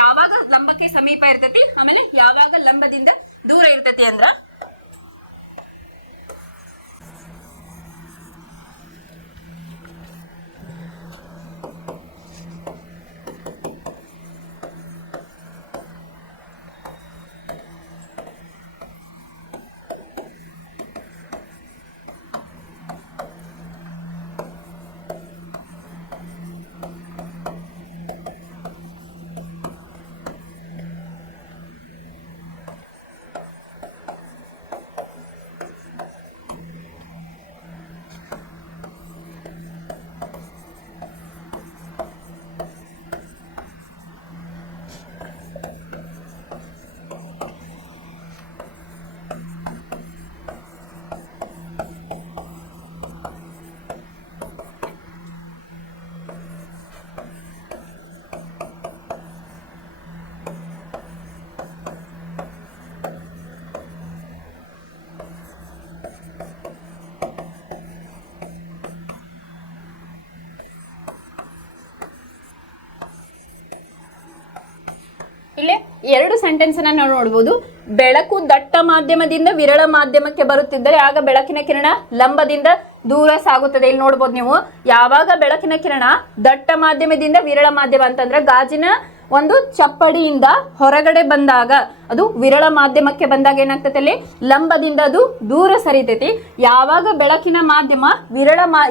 ಯಾವಾಗ ಲಂಬಕ್ಕೆ ಸಮೀಪ ಇರ್ತೈತಿ, ಆಮೇಲೆ ಯಾವಾಗ ಲಂಬದಿಂದ ದೂರ ಇರ್ತೈತಿ ಅಂದ್ರ ಇಲ್ಲಿ 2 ಸೆಂಟೆನ್ಸ್ ಅನ್ನ ನಾವು ನೋಡಬಹುದು. ಬೆಳಕು ದಟ್ಟ ಮಾಧ್ಯಮದಿಂದ ವಿರಳ ಮಾಧ್ಯಮಕ್ಕೆ ಬರುತ್ತಿದ್ದರೆ ಆಗ ಬೆಳಕಿನ ಕಿರಣ ಲಂಬದಿಂದ ದೂರ ಸಾಗುತ್ತದೆ. ಇಲ್ಲಿ ನೋಡ್ಬೋದು ನೀವು, ಯಾವಾಗ ಬೆಳಕಿನ ಕಿರಣ ದಟ್ಟ ಮಾಧ್ಯಮದಿಂದ ವಿರಳ ಮಾಧ್ಯಮ ಅಂತಂದ್ರೆ ಗಾಜಿನ ಒಂದು ಚಪ್ಪಡಿಯಿಂದ ಹೊರಗಡೆ ಬಂದಾಗ ಅದು ವಿರಳ ಮಾಧ್ಯಮಕ್ಕೆ ಬಂದಾಗ ಏನಾಗ್ತೈತೆ? ಅಲ್ಲಿ ಲಂಬದಿಂದ ಅದು ದೂರ ಸರಿತೈತಿ. ಯಾವಾಗ ಬೆಳಕಿನ ಮಾಧ್ಯಮ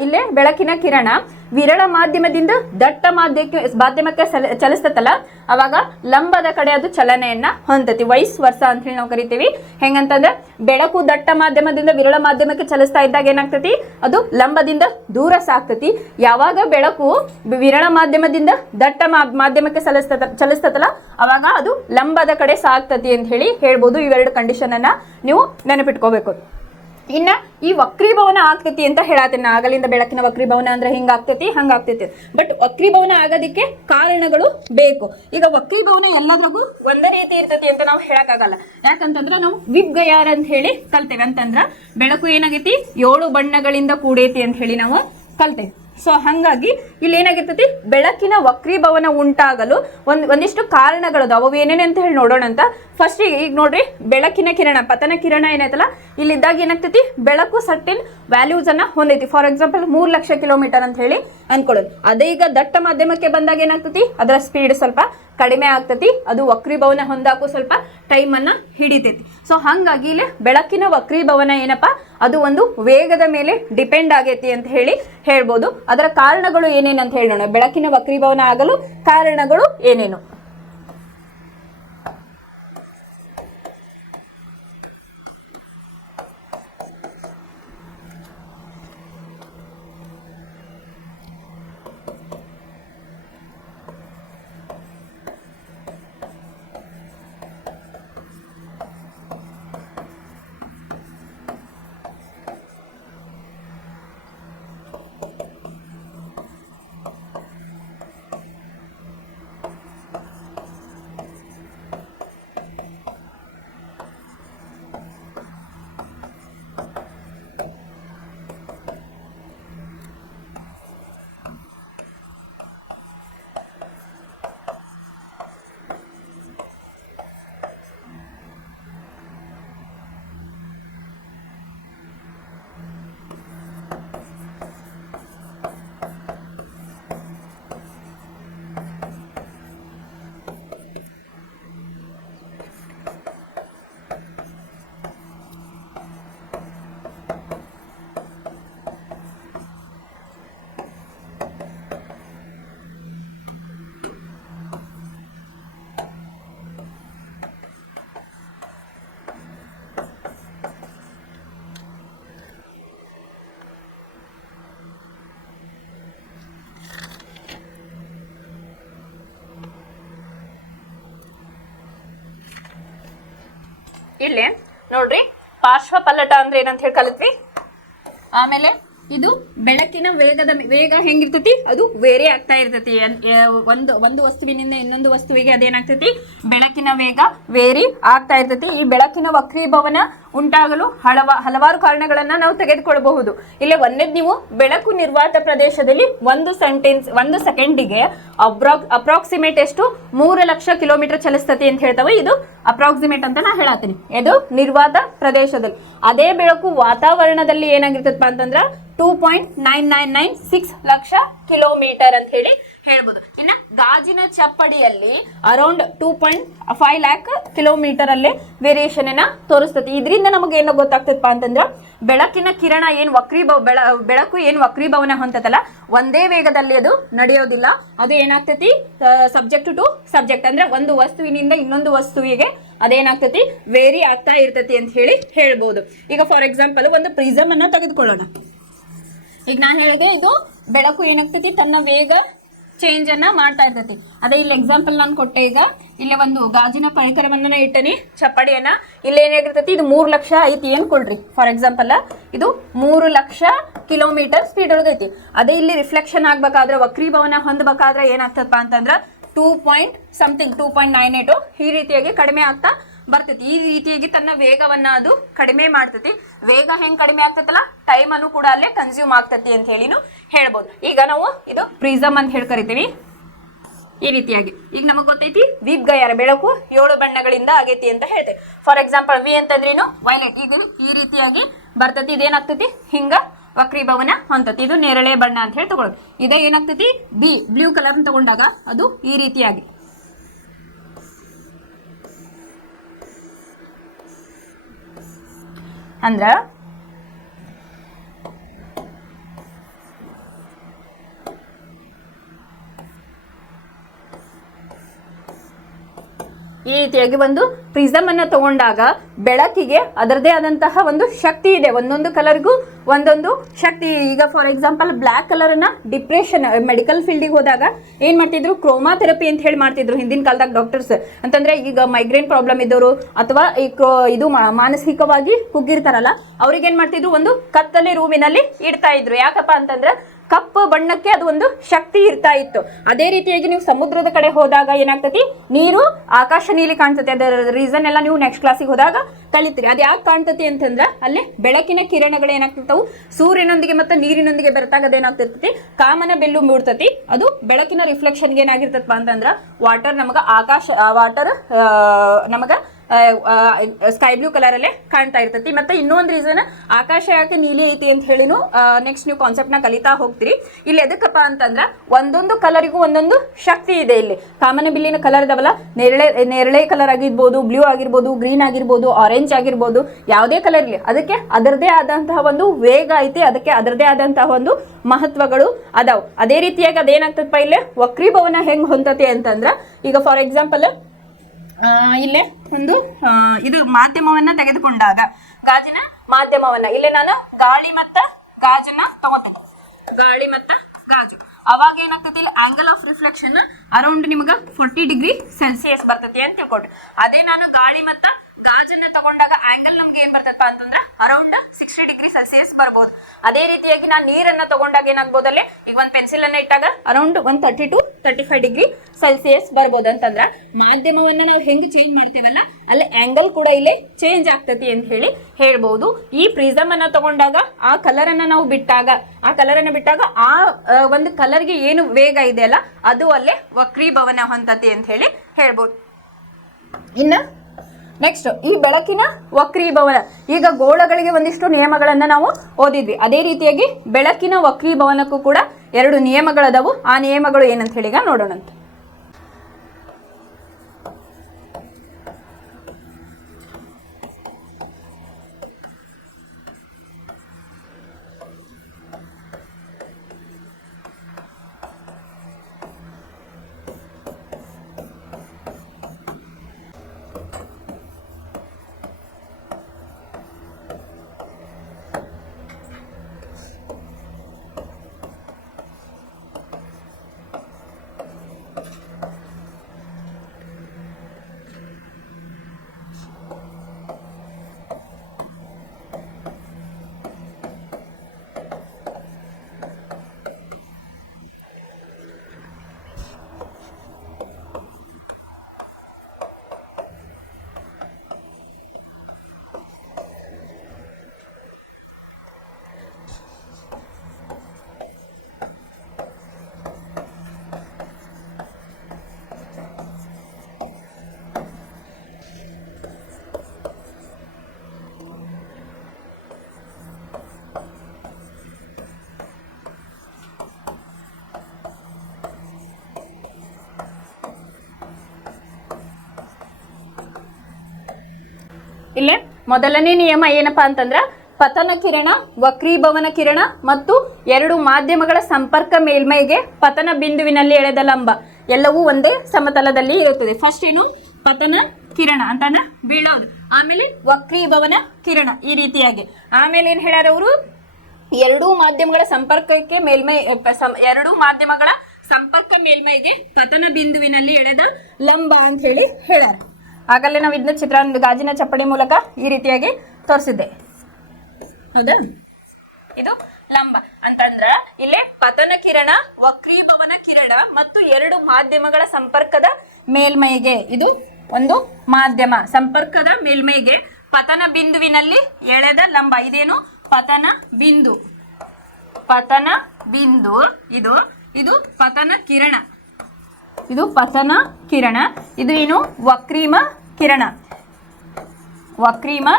ಇಲ್ಲೇ ಬೆಳಕಿನ ಕಿರಣ ವಿರಳ ಮಾಧ್ಯಮದಿಂದ ದಟ್ಟ ಮಾಧ್ಯಮಕ್ಕೆ ಚಲಿಸ್ತತಲ್ಲ, ಅವಾಗ ಲಂಬದ ಕಡೆ ಅದು ಚಲನೆಯನ್ನ ಹೊಂದತಿ. ವೈಸ್ ವರ್ಷ ಅಂತ ಹೇಳಿ ನಾವು ಕರಿತೀವಿ. ಹೆಂಗಂತಂದ್ರೆ ಬೆಳಕು ದಟ್ಟ ಮಾಧ್ಯಮದಿಂದ ವಿರಳ ಮಾಧ್ಯಮಕ್ಕೆ ಚಲಿಸ್ತಾ ಇದ್ದಾಗ ಏನಾಗ್ತತಿ? ಅದು ಲಂಬದಿಂದ ದೂರ ಸಾಕ್ತತಿ. ಯಾವಾಗ ಬೆಳಕು ವಿರಳ ಮಾಧ್ಯಮದಿಂದ ದಟ್ಟ ಮಾಧ್ಯಮಕ್ಕೆ ಚಲಿಸ್ತತಲ್ಲ, ಅವಾಗ ಅದು ಲಂಬದ ಕಡೆ ಸಾಕ್ತತಿ ಅಂತ ಹೇಳಿ ಹೇಳ್ಬೋದು. ಇವೆರಡು ಕಂಡೀಷನ್ ಅನ್ನ ನೀವು ನೆನಪಿಟ್ಕೋಬೇಕು. ಇನ್ನ ಈ ವಕ್ರೀಭವನ ಆಗ್ತೈತಿ ಅಂತ ಹೇಳತ್ತೀನಿ. ಆಗಲಿಂದ ಬೆಳಕಿನ ವಕ್ರೀಭವನ ಅಂದ್ರೆ ಹಿಂಗಾಗ್ತೈತಿ ಹಂಗಾಗ್ತೈತಿ. ಬಟ್ ವಕ್ರೀಭವನ ಆಗೋದಿಕ್ಕೆ ಕಾರಣಗಳು ಬೇಕು. ಈಗ ವಕ್ರೀಭವನ ಎಲ್ಲದ್ರಾಗೂ ಒಂದೇ ರೀತಿ ಇರ್ತೈತಿ ಅಂತ ನಾವು ಹೇಳಕ್ಕಾಗಲ್ಲ. ಯಾಕಂತಂದ್ರೆ ನಾವು ವಿಬ್ಗಯಾರ್ ಅಂತ ಹೇಳಿ ಕಲ್ತೇವೆ. ಅಂತಂದ್ರ ಬೆಳಕು ಏನಾಗೈತಿ 7 ಬಣ್ಣಗಳಿಂದ ಕೂಡೈತಿ ಅಂತ ಹೇಳಿ ನಾವು ಕಲ್ತೇವೆ. ಸೊ ಹಾಗಾಗಿ ಇಲ್ಲಿ ಏನಾಗಿರ್ತೈತಿ, ಬೆಳಕಿನ ವಕ್ರೀಭವನ ಉಂಟಾಗಲು ಒಂದಿಷ್ಟು ಕಾರಣಗಳು ಅವು ಏನೇನೆ ಅಂತ ಹೇಳಿ ನೋಡೋಣ ಅಂತ. ಫಸ್ಟ್ ಈಗ ನೋಡ್ರಿ, ಬೆಳಕಿನ ಕಿರಣ, ಪತನ ಕಿರಣ ಏನೈತಲ್ಲ, ಇಲ್ಲಿದ್ದಾಗ ಏನಾಗ್ತೈತಿ, ಬೆಳಕು ಸರ್ಟಿನ್ ವ್ಯಾಲ್ಯೂಸ್ ಅನ್ನ ಹೊಂದೈತಿ. ಫಾರ್ ಎಕ್ಸಾಂಪಲ್ 3 ಲಕ್ಷ ಕಿಲೋಮೀಟರ್ ಅಂತ ಹೇಳಿ ಅನ್ಕೊಳ್ಳೋದು. ಅದೇ ಈಗ ದಟ್ಟ ಮಾಧ್ಯಮಕ್ಕೆ ಬಂದಾಗ ಏನಾಗ್ತೈತಿ, ಅದರ ಸ್ಪೀಡ್ ಸ್ವಲ್ಪ ಕಡಿಮೆ ಆಗ್ತೈತಿ. ಅದು ವಕ್ರೀಭವನ ಹೊಂದಾಕು ಸ್ವಲ್ಪ ಟೈಮ್ ಅನ್ನ ಹಿಡಿತೈತಿ. ಸೊ ಹಾಗಾಗಿ ಇಲ್ಲಿ ಬೆಳಕಿನ ವಕ್ರೀಭವನ ಏನಪ್ಪಾ, ಅದು ಒಂದು ವೇಗದ ಮೇಲೆ ಡಿಪೆಂಡ್ ಆಗೈತಿ ಅಂತ ಹೇಳಿ ಹೇಳ್ಬೋದು. ಅದರ ಕಾರಣಗಳು ಏನೇನಂತ ಹೇಳೋಣ. ಬೆಳಕಿನ ವಕ್ರೀಭವನ ಆಗಲು ಕಾರಣಗಳು ಏನೇನು? ಇಲ್ಲಿ ನೋಡ್ರಿ, ಪಾರ್ಶ್ವ ಪಲ್ಲಟ ಅಂದ್ರೆ ಏನಂತ ಹೇಳಿ ಕಲಿತ್ವಿ. ಆಮೇಲೆ ಇದು ಬೆಳಕಿನ ವೇಗ ಹೆಂಗಿರ್ತೈತಿ, ಅದು ವೇರಿ ಆಗ್ತಾ ಇರ್ತೈತಿ. ಒಂದು ವಸ್ತುವಿನಿಂದ ಇನ್ನೊಂದು ವಸ್ತುವಿಗೆ ಅದೇನಾಗ್ತೈತಿ, ಬೆಳಕಿನ ವೇಗ ವೇರಿ ಆಗ್ತಾ ಇರ್ತೈತಿ. ಈ ಬೆಳಕಿನ ವಕ್ರೀಭವನ ಉಂಟಾಗಲು ಹಲವಾರು ಕಾರಣಗಳನ್ನ ನಾವು ತೆಗೆದುಕೊಳ್ಳಬಹುದು. ಇಲ್ಲಿ ಒಂದೇದ್, ನೀವು ಬೆಳಕು ನಿರ್ವಾತ ಪ್ರದೇಶದಲ್ಲಿ ಒಂದು ಸೆಕೆಂಡಿಗೆ ಅಪ್ರಾಕ್ಸಿಮೇಟ್ ಎಷ್ಟು 3 ಲಕ್ಷ ಕಿಲೋಮೀಟರ್ ಚಲಿಸ್ತತಿ ಅಂತ ಹೇಳ್ತಾವೆ. ಇದು ಅಪ್ರಾಕ್ಸಿಮೇಟ್ ಅಂತ ನಾ ಹೇಳತ್ತೀನಿ. ಇದು ನಿರ್ವಾತ ಪ್ರದೇಶದಲ್ಲಿ. ಅದೇ ಬೆಳಕು ವಾತಾವರಣದಲ್ಲಿ ಏನಾಗಿರ್ತದಪ್ಪ ಅಂತಂದ್ರ 2.9996 ಲಕ್ಷ ಕಿಲೋಮೀಟರ್ ಅಂತ ಹೇಳಿ ಹೇಳ್ಬೋದು. ಇನ್ನ ಗಾಜಿನ ಚಪ್ಪಡಿಯಲ್ಲಿ ಅರೌಂಡ್ 2.5 ಲ್ಯಾಕ್ ಕಿಲೋಮೀಟರ್ ಅಲ್ಲಿ ವೇರಿಯೇಷನ್ ಅನ್ನ ತೋರಿಸ್ತತಿ. ಇದರಿಂದ ನಮಗೆ ಏನೋ ಗೊತ್ತಾಗ್ತದಪ್ಪ ಅಂತಂದ್ರ ಬೆಳಕಿನ ಕಿರಣ ಏನ್ ಬೆಳಕು ಏನ್ ವಕ್ರೀಭವನ ಹೊಂದತಲ್ಲ, ಒಂದೇ ವೇಗದಲ್ಲಿ ಅದು ನಡೆಯೋದಿಲ್ಲ. ಅದು ಏನಾಗ್ತತಿ, ಸಬ್ಜೆಕ್ಟ್ ಟು ಸಬ್ಜೆಕ್ಟ್ ಅಂದ್ರೆ ಒಂದು ವಸ್ತುವಿನಿಂದ ಇನ್ನೊಂದು ವಸ್ತುವಿಗೆ ಅದೇನಾಗ್ತತಿ, ವೇರಿ ಆಗ್ತಾ ಇರ್ತತಿ ಅಂತ ಹೇಳಿ ಹೇಳ್ಬೋದು. ಈಗ ಫಾರ್ ಎಕ್ಸಾಂಪಲ್ ಒಂದು ಪ್ರಿಸಮ್ ಅನ್ನ ತೆಗೆದುಕೊಳ್ಳೋಣ. ಈಗ ನಾನು ಹೇಳಿದೆ, ಇದು ಬೆಳಕು ಏನಾಗ್ತತಿ, ತನ್ನ ವೇಗ ಚೇಂಜ್ ಅನ್ನ ಮಾಡ್ತಾ ಇರ್ತೈತಿ. ಅದೇ ಇಲ್ಲಿ ಎಕ್ಸಾಂಪಲ್ ನಾನು ಕೊಟ್ಟೆ. ಈಗ ಇಲ್ಲಿ ಒಂದು ಗಾಜಿನ ಪರಿಕರವನ್ನ ಇಟ್ಟನಿ, ಚಪ್ಪಡಿಯನ್ನ. ಇಲ್ಲಿ ಏನಾಗಿರ್ತೈತಿ, ಇದು 3 ಲಕ್ಷ ಐತಿ ಅನ್ಕೊಳ್ರಿ. ಫಾರ್ ಎಕ್ಸಾಂಪಲ್ ಇದು 3 ಲಕ್ಷ ಕಿಲೋಮೀಟರ್ ಸ್ಪೀಡ್ ಒಳಗೈತಿ. ಅದೇ ಇಲ್ಲಿ ರಿಫ್ಲೆಕ್ಷನ್ ಆಗ್ಬೇಕಾದ್ರೆ, ವಕ್ರೀಭವನ ಹೊಂದಬೇಕಾದ್ರೆ ಏನಾಗ್ತದಪ್ಪ ಅಂತಂದ್ರ 2.98 ಈ ರೀತಿಯಾಗಿ ಕಡಿಮೆ ಆಗ್ತಾ ಬರ್ತೈತಿ. ಈ ರೀತಿಯಾಗಿ ತನ್ನ ವೇಗವನ್ನ ಅದು ಕಡಿಮೆ ಮಾಡ್ತೈತಿ. ವೇಗ ಹೆಂಗ್ ಕಡಿಮೆ ಆಗ್ತೈತಲ್ಲ, ಟೈಮ್ ಅನ್ನು ಕೂಡ ಅಲ್ಲೇ ಕನ್ಸ್ಯೂಮ್ ಆಗ್ತೈತಿ ಅಂತ ಹೇಳಿನು ಹೇಳ್ಬೋದು. ಈಗ ನಾವು ಇದು ಪ್ರಿಸಮ್ ಅಂತ ಹೇಳಿ ಕರಿತೀವಿ. ಈ ರೀತಿಯಾಗಿ ಈಗ ನಮಗ್ ಗೊತ್ತೈತಿ ವಿಬ್ಗಯಾರ, ಬೆಳಕು 7 ಬಣ್ಣಗಳಿಂದ ಆಗೈತಿ ಅಂತ ಹೇಳ್ತೇವೆ. ಫಾರ್ ಎಕ್ಸಾಂಪಲ್ ವಿ ಅಂತಂದ್ರೇನು, ವೈಲೆಟ್. ಈಗ ಈ ರೀತಿಯಾಗಿ ಬರ್ತೈತಿ. ಇದೇನಾಗ್ತೈತಿ, ಹಿಂಗ ವಕ್ರೀಭವನ ಹೊಂದತಿ. ಇದು ನೇರಳೆ ಬಣ್ಣ ಅಂತ ಹೇಳಿ ತಗೊಳ್ಳೋದು. ಇದೇ ಏನಾಗ್ತೈತಿ, ಬ್ಲೂ ಕಲರ್ ತಗೊಂಡಾಗ ಅದು ಈ ರೀತಿಯಾಗಿ. ಅಂದ್ರ ಈ ರೀತಿಯಾಗಿ ಒಂದು ಪ್ರಿಸಮ್ ಅನ್ನ ತಗೊಂಡಾಗ ಬೆಳಕಿಗೆ ಅದರದೇ ಆದಂತಹ ಒಂದು ಶಕ್ತಿ ಇದೆ. ಒಂದೊಂದು ಕಲರ್ಗೂ ಒಂದೊಂದು ಶಕ್ತಿ. ಈಗ ಫಾರ್ ಎಕ್ಸಾಂಪಲ್ ಬ್ಲ್ಯಾಕ್ ಕಲರ್ ಅನ್ನ ಡಿಪ್ರೆಷನ್ ಮೆಡಿಕಲ್ ಫೀಲ್ಡಿಗೆ ಹೋದಾಗ ಏನ್ ಮಾಡ್ತಿದ್ರು, ಕ್ರೋಮಾ ಥೆರಪಿ ಅಂತ ಹೇಳಿ ಮಾಡ್ತಿದ್ರು ಹಿಂದಿನ ಕಾಲದಾಗ ಡಾಕ್ಟರ್ಸ್. ಅಂತಂದ್ರೆ ಈಗ ಮೈಗ್ರೇನ್ ಪ್ರಾಬ್ಲಮ್ ಇದ್ದವರು ಅಥವಾ ಇದು ಮಾನಸಿಕವಾಗಿ ಕುಗ್ಗಿರ್ತಾರಲ್ಲ, ಅವ್ರಿಗೆ ಏನ್ ಮಾಡ್ತಿದ್ರು, ಒಂದು ಕತ್ತಲೆ ರೂಮಿನಲ್ಲಿ ಇಡ್ತಾ ಇದ್ರು. ಯಾಕಪ್ಪ ಅಂತಂದ್ರೆ ಕಪ್ಪು ಬಣ್ಣಕ್ಕೆ ಅದು ಒಂದು ಶಕ್ತಿ ಇರ್ತಾ ಇತ್ತು. ಅದೇ ರೀತಿಯಾಗಿ ನೀವು ಸಮುದ್ರದ ಕಡೆ ಹೋದಾಗ ಏನಾಗ್ತತಿ, ನೀರು ಆಕಾಶ ನೀಲಿ ಕಾಣ್ತತಿ. ಅದರ ರೀಸನ್ ಎಲ್ಲ ನೀವು ನೆಕ್ಸ್ಟ್ ಕ್ಲಾಸಿಗೆ ಹೋದಾಗ ಕಲಿತೀರಿ. ಅದು ಯಾಕೆ ಕಾಣ್ತತಿ ಅಂತಂದ್ರೆ ಅಲ್ಲಿ ಬೆಳಕಿನ ಕಿರಣಗಳು ಏನಾಗ್ತಿರ್ತಾವು ಸೂರ್ಯನೊಂದಿಗೆ ಮತ್ತು ನೀರಿನೊಂದಿಗೆ ಬೆರೆತಾಗ ಅದೇನಾಗ್ತಿರ್ತತಿ, ಕಾಮನ ಬೆಲ್ಲು ಮೂಡ್ತತಿ. ಅದು ಬೆಳಕಿನ ರಿಫ್ಲೆಕ್ಷನ್ಗೆ ಏನಾಗಿರ್ತಪ್ಪ ಅಂತಂದ್ರೆ ವಾಟರ್ ನಮಗ ವಾಟರ್ ನಮಗ ಸ್ಕೈ ಬ್ಲೂ ಕಲರ್ ಅಲ್ಲೇ ಕಾಣ್ತಾ ಇರ್ತತಿ. ಮತ್ತೆ ಇನ್ನೊಂದು ರೀಸನ್ ಆಕಾಶ ಯಾಕೆ ನೀಲಿ ಐತಿ ಅಂತ ಹೇಳಿನು ನೆಕ್ಸ್ಟ್ ನೀವು ಕಾನ್ಸೆಪ್ಟ್ ನ ಕಲಿತಾ ಹೋಗ್ತೀರಿ. ಇಲ್ಲಿ ಎದಕ್ಕಪ್ಪ ಅಂತಂದ್ರ ಒಂದೊಂದು ಕಲರಿಗೂ ಒಂದೊಂದು ಶಕ್ತಿ ಇದೆ. ಇಲ್ಲಿ ಕಾಮನ ಬಿಲ್ಲಿನ ಕಲರ್ ಇದಾವಲ್ಲ, ನೇರಳೆ ಕಲರ್ ಆಗಿರ್ಬೋದು, ಬ್ಲೂ ಆಗಿರ್ಬೋದು, ಗ್ರೀನ್ ಆಗಿರ್ಬೋದು, ಆರೆಂಜ್ ಆಗಿರ್ಬೋದು, ಯಾವುದೇ ಕಲರ್ ಇರಲಿ ಅದಕ್ಕೆ ಅದರದೇ ಆದಂತಹ ಒಂದು ವೇಗ ಐತಿ, ಅದಕ್ಕೆ ಅದರದೇ ಆದಂತಹ ಒಂದು ಮಹತ್ವಗಳು ಅದಾವ. ಅದೇ ರೀತಿಯಾಗಿ ಅದೇನಾಗ್ತದಪ್ಪ, ಇಲ್ಲಿ ವಕ್ರೀಭವನ ಹೆಂಗ್ ಹೊಂದತಿ ಅಂತಂದ್ರ, ಈಗ ಫಾರ್ ಎಕ್ಸಾಂಪಲ್ ಇಲ್ಲೇ ಒಂದು ಇದು ಮಾಧ್ಯಮವನ್ನ ತೆಗೆದುಕೊಂಡಾಗ ಗಾಜಿನ ಮಾಧ್ಯಮವನ್ನ ಇಲ್ಲೇ ನಾನು ಗಾಳಿ ಮತ್ತ ಗಾಜನ್ನ ತಗೋತೀನಿ. ಗಾಳಿ ಮತ್ತ ಗಾಜು ಅವಾಗ ಏನಾಗ್ತತಿ, ಇಲ್ಲಿ ಆಂಗಲ್ ಆಫ್ ರಿಫ್ಲೆಕ್ಷನ್ ಅರೌಂಡ್ ನಿಮ್ಗ 40 ಡಿಗ್ರಿ ಸೆಲ್ಸಿಯಸ್ ಬರ್ತತಿ ಅಂತ ತಿಳ್ಕೊಡ್ರಿ. ಅದೇ ನಾನು ಗಾಳಿ ಮತ್ತ ಗಾಜನ್ನ ತಗೊಂಡಾಗ ಆಂಗಲ್ ನಮ್ಗೆ ಏನ್ ಬರ್ತಪ್ಪ ಅಂತಂದ್ರೆ ಅರೌಂಡ್ 60 ಡಿಗ್ರಿ ಸೆಲ್ಸಿಯಸ್ ಬರ್ಬೋದು. ಅದೇ ರೀತಿಯಾಗಿ ನಾನು ನೀರನ್ನ ತಗೊಂಡಾಗ ಏನಾಗ್ಬೋದು, ಅಲ್ಲಿ ಈಗ ಒಂದು ಪೆನ್ಸಿಲ್ ಅನ್ನ ಇಟ್ಟಾಗ ಅರೌಂಡ್ 130 to 35 ಡಿಗ್ರಿ ಸೆಲ್ಸಿಯಸ್ ಬರ್ಬೋದು. ಅಂತಂದ್ರ ಮಾಧ್ಯಮವನ್ನ ನಾವು ಹೆಂಗ್ ಚೇಂಜ್ ಮಾಡ್ತೇವಲ್ಲ, ಅಲ್ಲಿ ಆಂಗಲ್ ಕೂಡ ಇಲ್ಲಿ ಚೇಂಜ್ ಆಗ್ತತಿ ಅಂತ ಹೇಳಿ ಹೇಳ್ಬಹುದು. ಈ ಪ್ರಿಸಮ್ ಅನ್ನ ತಗೊಂಡಾಗ ಆ ಕಲರ್ ಅನ್ನ ನಾವು ಬಿಟ್ಟಾಗ ಆ ಒಂದು ಕಲರ್ಗೆ ಏನು ವೇಗ ಇದೆಯಲ್ಲ ಅದು ಅಲ್ಲೇ ವಕ್ರೀಭವನ ಹೊಂದತಿ ಅಂತ ಹೇಳಿ ಹೇಳ್ಬೋದು. ಇನ್ನ ನೆಕ್ಸ್ಟ್ ಈ ಬೆಳಕಿನ ವಕ್ರೀಭವನ. ಈಗ ಗೋಳಗಳಿಗೆ ಒಂದಿಷ್ಟು ನಿಯಮಗಳನ್ನ ನಾವು ಓದಿದ್ವಿ. ಅದೇ ರೀತಿಯಾಗಿ ಬೆಳಕಿನ ವಕ್ರೀಭವನಕ್ಕೂ ಕೂಡ 2 ನಿಯಮಗಳದಾವು. ಆ ನಿಯಮಗಳು ಏನಂತ ಹೇಳಿ ಈಗ ನೋಡೋಣಂತ. ಇಲ್ಲೇ ಮೊದಲನೇ ನಿಯಮ ಏನಪ್ಪಾ ಅಂತಂದ್ರ, ಪತನ ಕಿರಣ, ವಕ್ರೀಭವನ ಕಿರಣ ಮತ್ತು 2 ಮಾಧ್ಯಮಗಳ ಸಂಪರ್ಕ ಮೇಲ್ಮೈಗೆ ಪತನ ಬಿಂದುವಿನಲ್ಲಿ ಎಳೆದ ಲಂಬ ಎಲ್ಲವೂ ಒಂದೇ ಸಮತಲದಲ್ಲಿ ಇರುತ್ತದೆ. ಫಸ್ಟ್ ಏನು ಪತನ ಕಿರಣ ಅಂತಂದ್ರೆ ಬೀಳೋದು, ಆಮೇಲೆ ವಕ್ರೀಭವನ ಕಿರಣ ಈ ರೀತಿಯಾಗಿ. ಆಮೇಲೆ ಏನ್ ಹೇಳ್ಯಾರ ಅವರು, 2 ಮಾಧ್ಯಮಗಳ ಸಂಪರ್ಕಕ್ಕೆ ಮೇಲ್ಮೈ 2 ಮಾಧ್ಯಮಗಳ ಸಂಪರ್ಕ ಮೇಲ್ಮೈಗೆ ಪತನ ಬಿಂದುವಿನಲ್ಲಿ ಎಳೆದ ಲಂಬ ಅಂತ ಹೇಳಿ ಹೇಳ್ಯಾರ. ಆಗಲೇ ನಾವು ಇದನ್ನ ಚಿತ್ರ ಗಾಜಿನ ಚಪ್ಪಡಿ ಮೂಲಕ ಈ ರೀತಿಯಾಗಿ ತೋರಿಸಿದ್ದೆ, ಹೌದಾ. ಇದು ಲಂಬ ಅಂತಂದ್ರ ಇಲ್ಲೇ ಪತನ ಕಿರಣ, ವಕ್ರೀಭವನ ಕಿರಣ ಮತ್ತು 2 ಮಾಧ್ಯಮಗಳ ಸಂಪರ್ಕದ ಮೇಲ್ಮೈಗೆ, ಇದು ಒಂದು ಮಾಧ್ಯಮ ಸಂಪರ್ಕದ ಮೇಲ್ಮೈಗೆ ಪತನ ಬಿಂದುವಿನಲ್ಲಿ ಎಳೆದ ಲಂಬ. ಇದೇನು ಪತನ ಬಿಂದು, ಪತನ ಬಿಂದು. ಇದು ಪತನ ಕಿರಣ, ಇದು ಪತನ ಕಿರಣ. ಇದು ಏನು ವಕ್ರೀಮ ಕಿರಣ, ವಕ್ರೀಮ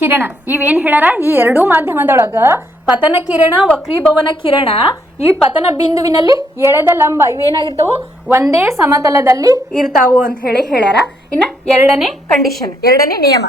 ಕಿರಣ. ಇವೇನ್ ಹೇಳ್ಯಾರ, ಈ 2 ಮಾಧ್ಯಮದೊಳಗ ಪತನ ಕಿರಣ, ವಕ್ರೀಭವನ ಕಿರಣ ಈ ಪತನ ಬಿಂದುವಿನಲ್ಲಿ ಎಳೆದ ಲಂಬ ಇವೇನಾಗಿರ್ತಾವು, ಒಂದೇ ಸಮತಲದಲ್ಲಿ ಇರ್ತಾವು ಅಂತ ಹೇಳಿ ಹೇಳ್ಯಾರ. ಇನ್ನ 2ನೇ ಕಂಡೀಷನ್, 2ನೇ ನಿಯಮ,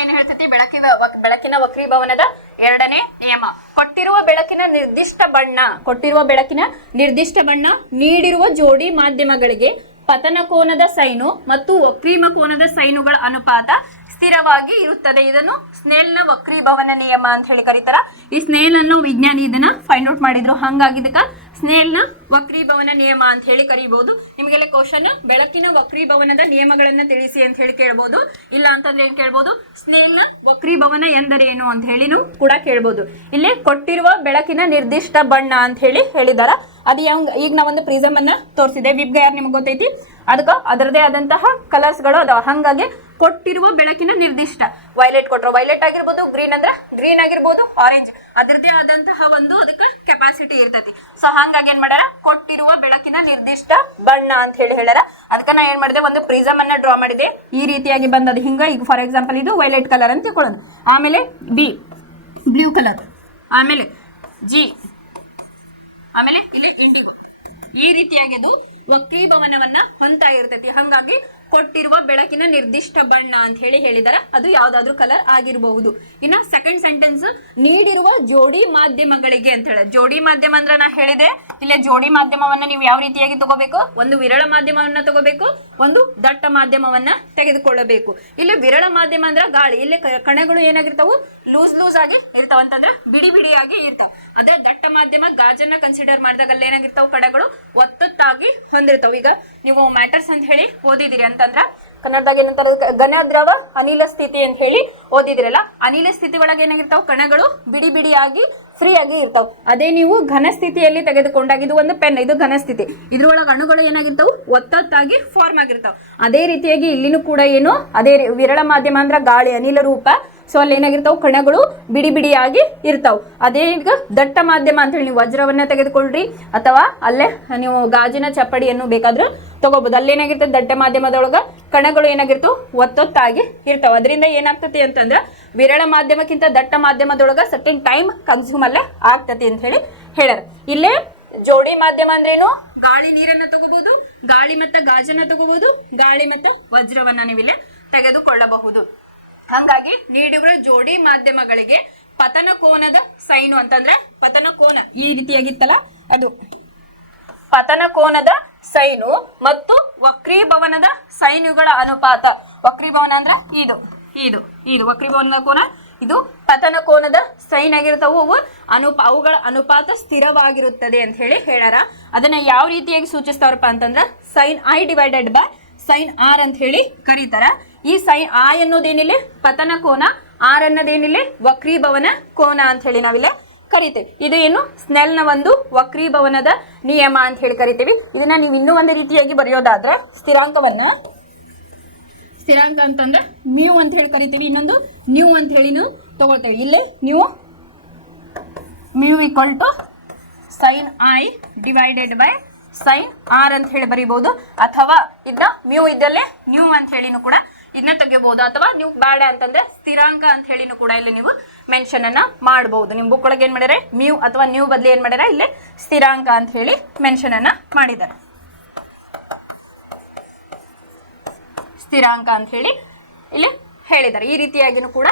ಏನ್ ಹೇಳ್ತೈತಿ, ಬೆಳಕಿನ ವಕ್ರೀಭವನದ ಎರಡನೇ ನಿಯಮ, ಕೊಟ್ಟಿರುವ ಬೆಳಕಿನ ನಿರ್ದಿಷ್ಟ ಬಣ್ಣ ನೀಡಿರುವ ಜೋಡಿ ಮಾಧ್ಯಮಗಳಿಗೆ ಪತನ ಕೋನದ ಸೈನು ಮತ್ತು ವಕ್ರೀಮ ಕೋನದ ಸೈನುಗಳ ಅನುಪಾತ ಸ್ಥಿರವಾಗಿ ಇರುತ್ತದೆ. ಇದನ್ನು ಸ್ನೇಲ್ನ ವಕ್ರೀಭವನ ನಿಯಮ ಅಂತ ಹೇಳಿ ಕರೀತಾರ. ಈ ಸ್ನೇಲ್ ಅನ್ನು ವಿಜ್ಞಾನಿ ಇದನ್ನ ಫೈಂಡ್ ಔಟ್ ಮಾಡಿದ್ರು, ಹಂಗಾಗಿ ಇದಕ್ಕ ಸ್ನೇಲ್ನ ವಕ್ರೀಭವನ ನಿಯಮ ಅಂತ ಹೇಳಿ ಕರೀಬಹುದು. ನಿಮಗೆಲ್ಲ ಕ್ವಶನ್ ಬೆಳಕಿನ ವಕ್ರೀಭವನದ ನಿಯಮಗಳನ್ನ ತಿಳಿಸಿ ಅಂತ ಹೇಳಿ ಕೇಳಬಹುದು. ಇಲ್ಲ ಅಂತಂದ್ರೆ ಏನ್ ಕೇಳ್ಬೋದು, ಸ್ನೇಲ್ನ ವಕ್ರೀಭವನ ಎಂದರೇನು ಅಂತ ಹೇಳಿನೂ ಕೂಡ ಕೇಳ್ಬೋದು. ಇಲ್ಲಿ ಕೊಟ್ಟಿರುವ ಬೆಳಕಿನ ನಿರ್ದಿಷ್ಟ ಬಣ್ಣ ಅಂತ ಹೇಳಿ ಹೇಳಿದಾರ. ಅದು ಈಗ ನಾವೊಂದು ಪ್ರಿಸಮ್ ಅನ್ನ ತೋರಿಸಿದೆ, ವಿಬ್ ಗೈರ್ ನಿಮ್ಗೆ ಗೊತ್ತೈತಿ, ಅದಕ್ಕೆ ಅದರದೇ ಆದಂತಹ ಕಲರ್ಸ್ ಗಳು ಅದಾವ. ಹಾಗಾಗಿ ಕೊಟ್ಟಿರುವ ಬೆಳಕಿನ ನಿರ್ದಿಷ್ಟ ವೈಲೆಟ್ ಕೊಟ್ಟರು, ವೈಲೆಟ್ ಆಗಿರ್ಬೋದು, ಗ್ರೀನ್ ಅಂದ್ರೆ ಗ್ರೀನ್ ಆಗಿರ್ಬೋದು, ಆರೆಂಜ್ ಅದರದೇ ಆದಂತಹ ಒಂದು ಅದಕ್ಕೆ ಕೆಪಾಸಿಟಿ ಇರ್ತೈತಿ. ಸೊ ಹಾಗಾಗಿ ಏನ್ ಮಾಡ್ಯಾರ, ಕೊಟ್ಟಿರುವ ಬೆಳಕಿನ ನಿರ್ದಿಷ್ಟ ಬಣ್ಣ ಅಂತ ಹೇಳಿ ಹೇಳ್ಯಾರ. ಅದಕ್ಕೆ ನಾ ಏನ್ ಮಾಡಿದೆ, ಒಂದು ಪ್ರಿಸಮ್ ಅನ್ನ ಡ್ರಾ ಮಾಡಿದೆ. ಈ ರೀತಿಯಾಗಿ ಬಂದದ ಹಿಂಗ. ಈಗ ಫಾರ್ ಎಕ್ಸಾಂಪಲ್ ಇದು ವೈಲೆಟ್ ಕಲರ್ ಅಂತ ತಿಳ್ಕೊಳ್ಳೋಣ. ಆಮೇಲೆ ಬಿ ಬ್ಲೂ ಕಲರ್, ಆಮೇಲೆ ಜಿ, ಆಮೇಲೆ ಇಲ್ಲಿ ಇಂಡಿಗೋ. ಈ ರೀತಿಯಾಗಿ ಅದು ವಕ್ರೀಭವನವನ್ನ ಹೊಂದ್ತಾ ಇರ್ತೈತಿ. ಹಾಗಾಗಿ ಕೊಟ್ಟಿರುವ ಬೆಳಕಿನ ನಿರ್ದಿಷ್ಟ ಬಣ್ಣ ಅಂತ ಹೇಳಿ ಹೇಳಿದಾರ, ಅದು ಯಾವ್ದಾದ್ರು ಕಲರ್ ಆಗಿರಬಹುದು. ಇನ್ನು ಸೆಕೆಂಡ್ ಸೆಂಟೆನ್ಸ್, ನೀಡಿರುವ ಜೋಡಿ ಮಾಧ್ಯಮಗಳಿಗೆ ಅಂತ ಹೇಳ. ಜೋಡಿ ಮಾಧ್ಯಮ ಅಂದ್ರೆ ನಾ ಹೇಳಿದೆ, ಇಲ್ಲಿ ಜೋಡಿ ಮಾಧ್ಯಮವನ್ನ ನೀವು ಯಾವ ರೀತಿಯಾಗಿ ತಗೋಬೇಕು, ಒಂದು ವಿರಳ ಮಾಧ್ಯಮವನ್ನ ತಗೋಬೇಕು, ಒಂದು ದಟ್ಟ ಮಾಧ್ಯಮವನ್ನ ತೆಗೆದುಕೊಳ್ಳಬೇಕು. ಇಲ್ಲಿ ವಿರಳ ಮಾಧ್ಯಮ ಅಂದ್ರೆ ಗಾಳಿ, ಇಲ್ಲಿ ಕಣಗಳು ಏನಾಗಿರ್ತಾವು, ಲೂಸ್ ಆಗಿ ಇರ್ತಾವ, ಅಂತಂದ್ರೆ ಬಿಡಿಯಾಗಿ ಇರ್ತಾವ. ಅದೇ ದಟ್ಟ ಮಾಧ್ಯಮ ಗಾಜನ್ನ ಕನ್ಸಿಡರ್ ಮಾಡಿದಾಗ ಅಲ್ಲಿ ಏನಾಗಿರ್ತಾವ, ಕಣಗಳು ಒತ್ತೊತ್ತಾಗಿ ಹೊಂದಿರ್ತಾವ. ಈಗ ನೀವು ಮ್ಯಾಟರ್ಸ್ ಅಂತ ಹೇಳಿ ಓದಿದಿರಿ ಅಂತಂದ್ರ ಕನ್ನಡದಾಗ ಏನಂತಾರ, ಘನ ದ್ರವ ಅನಿಲ ಸ್ಥಿತಿ ಅಂತ ಹೇಳಿ ಓದಿದಿರಲ್ಲ. ಅನಿಲ ಸ್ಥಿತಿ ಒಳಗೆ ಏನಾಗಿರ್ತಾವ, ಕಣಗಳು ಬಿಡಿಯಾಗಿ ಫ್ರೀ ಆಗಿ ಇರ್ತಾವ. ಅದೇ ನೀವು ಘನ ಸ್ಥಿತಿಯಲ್ಲಿ ತೆಗೆದುಕೊಂಡಾಗ, ಇದು ಒಂದು ಪೆನ್, ಇದು ಘನ ಸ್ಥಿತಿ, ಇದ್ರೊಳಗೆ ಅಣುಗಳು ಏನಾಗಿರ್ತಾವ, ಒತ್ತೊತ್ತಾಗಿ ಫಾರ್ಮ್ ಆಗಿರ್ತಾವ. ಅದೇ ರೀತಿಯಾಗಿ ಇಲ್ಲಿನೂ ಕೂಡ ಏನು, ಅದೇ ವಿರಳ ಮಾಧ್ಯಮ ಅಂದ್ರ ಗಾಳಿ, ಅನಿಲ ರೂಪ. ಸೊ ಅಲ್ಲಿ ಏನಾಗಿರ್ತಾವ, ಕಣಗಳು ಬಿಡಿಯಾಗಿ ಇರ್ತಾವ. ಅದೇ ಈಗ ದಟ್ಟ ಮಾಧ್ಯಮ ಅಂತ ಹೇಳಿ ನೀವು ವಜ್ರವನ್ನ ತೆಗೆದುಕೊಳ್ರಿ, ಅಥವಾ ಅಲ್ಲೇ ನೀವು ಗಾಜಿನ ಚಪ್ಪಡಿಯನ್ನು ಬೇಕಾದ್ರೂ ತಗೋಬಹುದು. ಅಲ್ಲೇನಾಗಿರ್ತದೆ, ದಟ್ಟ ಮಾಧ್ಯಮದೊಳಗ ಕಣಗಳು ಏನಾಗಿರ್ತಾವ, ಒತ್ತೊತ್ತಾಗಿ ಇರ್ತಾವ. ಅದರಿಂದ ಏನಾಗ್ತತಿ ಅಂತಂದ್ರ ವಿರಳ ಮಾಧ್ಯಮಕ್ಕಿಂತ ದಟ್ಟ ಮಾಧ್ಯಮದೊಳಗ ಸರ್ಟನ್ ಟೈಮ್ ಕನ್ಸ್ಯೂಮ್ ಅಲ್ಲೇ ಆಗ್ತತಿ ಅಂತ ಹೇಳಿ ಹೇಳ್ಯಾರ. ಇಲ್ಲೇ ಜೋಡಿ ಮಾಧ್ಯಮ ಅಂದ್ರೇನು, ಗಾಳಿ ನೀರನ್ನ ತಗೋಬಹುದು, ಗಾಳಿ ಮತ್ತೆ ಗಾಜನ್ನ ತಗೋಬಹುದು, ಗಾಳಿ ಮತ್ತೆ ವಜ್ರವನ್ನ ನೀವಿಲ್ಲಿ ತೆಗೆದುಕೊಳ್ಳಬಹುದು. ಹಾಗಾಗಿ ನೀಡಿರುವ ಜೋಡಿ ಮಾಧ್ಯಮಗಳಿಗೆ ಪತನ ಕೋನದ ಸೈನು ಅಂತಂದ್ರೆ, ಪತನ ಕೋನ ಈ ರೀತಿಯಾಗಿತ್ತಲ್ಲ, ಅದು ಪತನ ಕೋನದ ಸೈನು ಮತ್ತು ವಕ್ರೀಭವನದ ಸೈನುಗಳ ಅನುಪಾತ. ವಕ್ರೀಭವನ ಅಂದ್ರೆ ಇದು ವಕ್ರೀಭವನದ ಕೋನ, ಇದು ಪತನ ಕೋನದ ಸೈನ್ ಆಗಿರ್ತಾವು. ಅವುಗಳ ಅನುಪಾತ ಸ್ಥಿರವಾಗಿರುತ್ತದೆ ಅಂತ ಹೇಳಿ ಹೇಳ್ಯಾರ. ಅದನ್ನ ಯಾವ ರೀತಿಯಾಗಿ ಸೂಚಿಸ್ತಾರಪ್ಪ ಅಂತಂದ್ರ sine i divided by sine r ಅಂತ ಹೇಳಿ ಕರೀತಾರ. ಈ ಸೈನ್ ಐ ಅನ್ನೋದೇನಿಲ್ಲ ಪತನ ಕೋನ, ಆರ್ ಅನ್ನೋದೇನಿಲ್ಲ ವಕ್ರೀಭವನ ಕೋನ ಅಂತ ಹೇಳಿ ನಾವಿಲ್ಲಿ ಕರಿತೇವೆ. ಇದು ಏನು, ಸ್ನೆಲ್ನ ಒಂದು ವಕ್ರೀಭವನದ ನಿಯಮ ಅಂತ ಹೇಳಿ ಕರಿತೀವಿ. ಇದನ್ನ ನೀವು ಇನ್ನೂ ಒಂದು ರೀತಿಯಾಗಿ ಬರೆಯೋದಾದ್ರೆ, ಸ್ಥಿರಾಂಕ ಅಂತಂದ್ರೆ ಮ್ಯೂ ಅಂತ ಹೇಳಿ ಕರಿತೀವಿ, ಇನ್ನೊಂದು ನ್ಯೂ ಅಂತ ಹೇಳಿ ತಗೊಳ್ತೇವೆ. ಇಲ್ಲೇ mu equal to sine i divided by sine r ಅಂತ ಹೇಳಿ ಬರೀಬಹುದು. ಅಥವಾ ಇದನ್ನ ಮ್ಯೂ ಇದ್ದಲ್ಲೇ ನ್ಯೂ ಅಂತ ಹೇಳಿನೂ ಕೂಡ ಇದನ್ನ ತೆಗಿಬಹುದು. ಅಥವಾ ನೀವು ಬೇಡ ಅಂತಂದ್ರೆ ಸ್ಥಿರಾಂಕ ಅಂತ ಹೇಳಿನೂ ಕೂಡ ಇಲ್ಲಿ ನೀವು ಮೆನ್ಷನ್ ಅನ್ನ ಮಾಡಬಹುದು. ನಿಮ್ ಬುಕ್ ಒಳಗೆ ಏನ್ ಮಾಡ್ಯಾರ, ಮ್ಯೂ ಅಥವಾ ನ್ಯೂ ಬದಲಿ ಏನ್ ಮಾಡ್ಯಾರ, ಇಲ್ಲಿ ಸ್ಥಿರಾಂಕ ಅಂತ ಹೇಳಿ ಮೆನ್ಷನ್ ಅನ್ನ ಮಾಡಿದ್ದಾರೆ. ಸ್ಥಿರಾಂಕ ಅಂತ ಹೇಳಿ ಇಲ್ಲಿ ಹೇಳಿದ್ದಾರೆ. ಈ ರೀತಿಯಾಗಿನೂ ಕೂಡ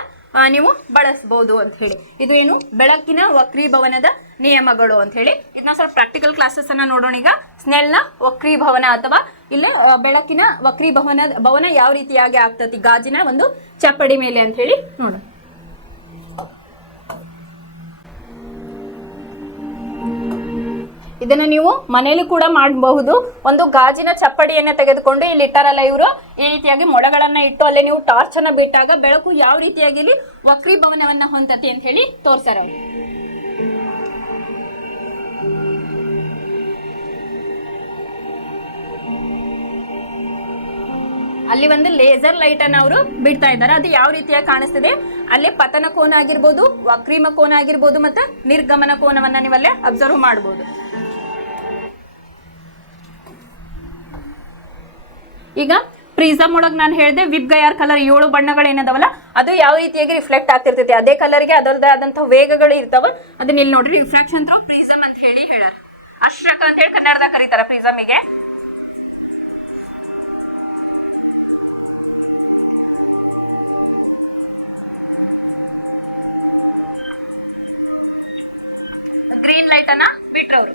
ನೀವು ಬಳಸಬಹುದು ಅಂತ ಹೇಳಿ. ಇದು ಏನು, ಬೆಳಕಿನ ವಕ್ರೀಭವನದ ನಿಯಮಗಳು ಅಂತ ಹೇಳಿ. ಇದನ್ನ ಸ್ವಲ್ಪ ಪ್ರಾಕ್ಟಿಕಲ್ ಕ್ಲಾಸಸ್ ಅನ್ನ ನೋಡೋಣ. ಈಗ ಸ್ನೆಲ್ನ ವಕ್ರೀಭವನ ಅಥವಾ ಇಲ್ಲ ಬೆಳಕಿನ ವಕ್ರೀಭವನ ಯಾವ ರೀತಿಯಾಗಿ ಆಗ್ತತಿ ಗಾಜಿನ ಒಂದು ಚಪ್ಪಡಿ ಮೇಲೆ ಅಂತ ಹೇಳಿ ನೋಡೋಣ. ಇದನ್ನ ನೀವು ಮನೆಯಲ್ಲಿ ಕೂಡ ಮಾಡಬಹುದು. ಒಂದು ಗಾಜಿನ ಚಪ್ಪಡಿಯನ್ನ ತೆಗೆದುಕೊಂಡು ಇಲ್ಲಿ ಇಟ್ಟಾರಲ್ಲ ಇವರು, ಈ ರೀತಿಯಾಗಿ ಮೊಳಗಳನ್ನ ಇಟ್ಟು ಅಲ್ಲೇ ನೀವು ಟಾರ್ಚ್ ಅನ್ನ ಬಿಟ್ಟಾಗ ಬೆಳಕು ಯಾವ ರೀತಿಯಾಗಿ ಇಲ್ಲಿ ವಕ್ರೀಭವನವನ್ನ ಹೊಂದತಿ ಅಂತ ಹೇಳಿ ತೋರ್ಸಾರ. ಅಲ್ಲಿ ಒಂದು ಲೇಸರ್ ಲೈಟ್ ಅನ್ನ ಅವರು ಬಿಡ್ತಾ ಇದ್ದಾರೆ. ಅದು ಯಾವ ರೀತಿಯಾಗಿ ಕಾಣಿಸ್ತಿದೆ, ಅಲ್ಲಿ ಪತನ ಕೋನ ಆಗಿರ್ಬೋದು, ವಕ್ರೀಮ ಕೋನ ಆಗಿರ್ಬೋದು, ಮತ್ತೆ ನಿರ್ಗಮನ ಕೋನವನ್ನ ನೀವಲ್ಲೇ ಅಬ್ಸರ್ವ್ ಮಾಡಬಹುದು. ಈಗ ಪ್ರಿಸಮ್ ಒಳಗೆ ನಾನು ಹೇಳಿದೆ ವಿಬ್ ಗೈರ್ ಕಲರ್ 7 ಬಣ್ಣಗಳು ಏನದವಲ್ಲ ಅದು ಯಾವ ರೀತಿಯಾಗಿ ರಿಫ್ಲೆಕ್ಟ್ ಆಗ್ತಿರ್ತೈತಿ, ಅದೇ ಕಲರ್ಗೆ ಅದರದ್ದೇ ಆದಂತಹ ವೇಗಗಳು ಇರ್ತಾವ. ಅದನ್ನ ಇಲ್ಲಿ ನೋಡ್ರಿ, ರಿಫ್ರಾಕ್ಷನ್ ಥ್ರೂ ಪ್ರಿಸಮ್ ಅಂತ ಹೇಳಿ ಹೇಳಾರ. ಅಶ್ರಕ ಅಂತ ಹೇಳಿ ಕನ್ನಡದಾಗ ಕರೀತಾರ ಪ್ರಿಸಮಿಗೆ. ಗ್ರೀನ್ ಲೈಟ್ ಅನ್ನ ಬಿಟ್ರವ್ರು.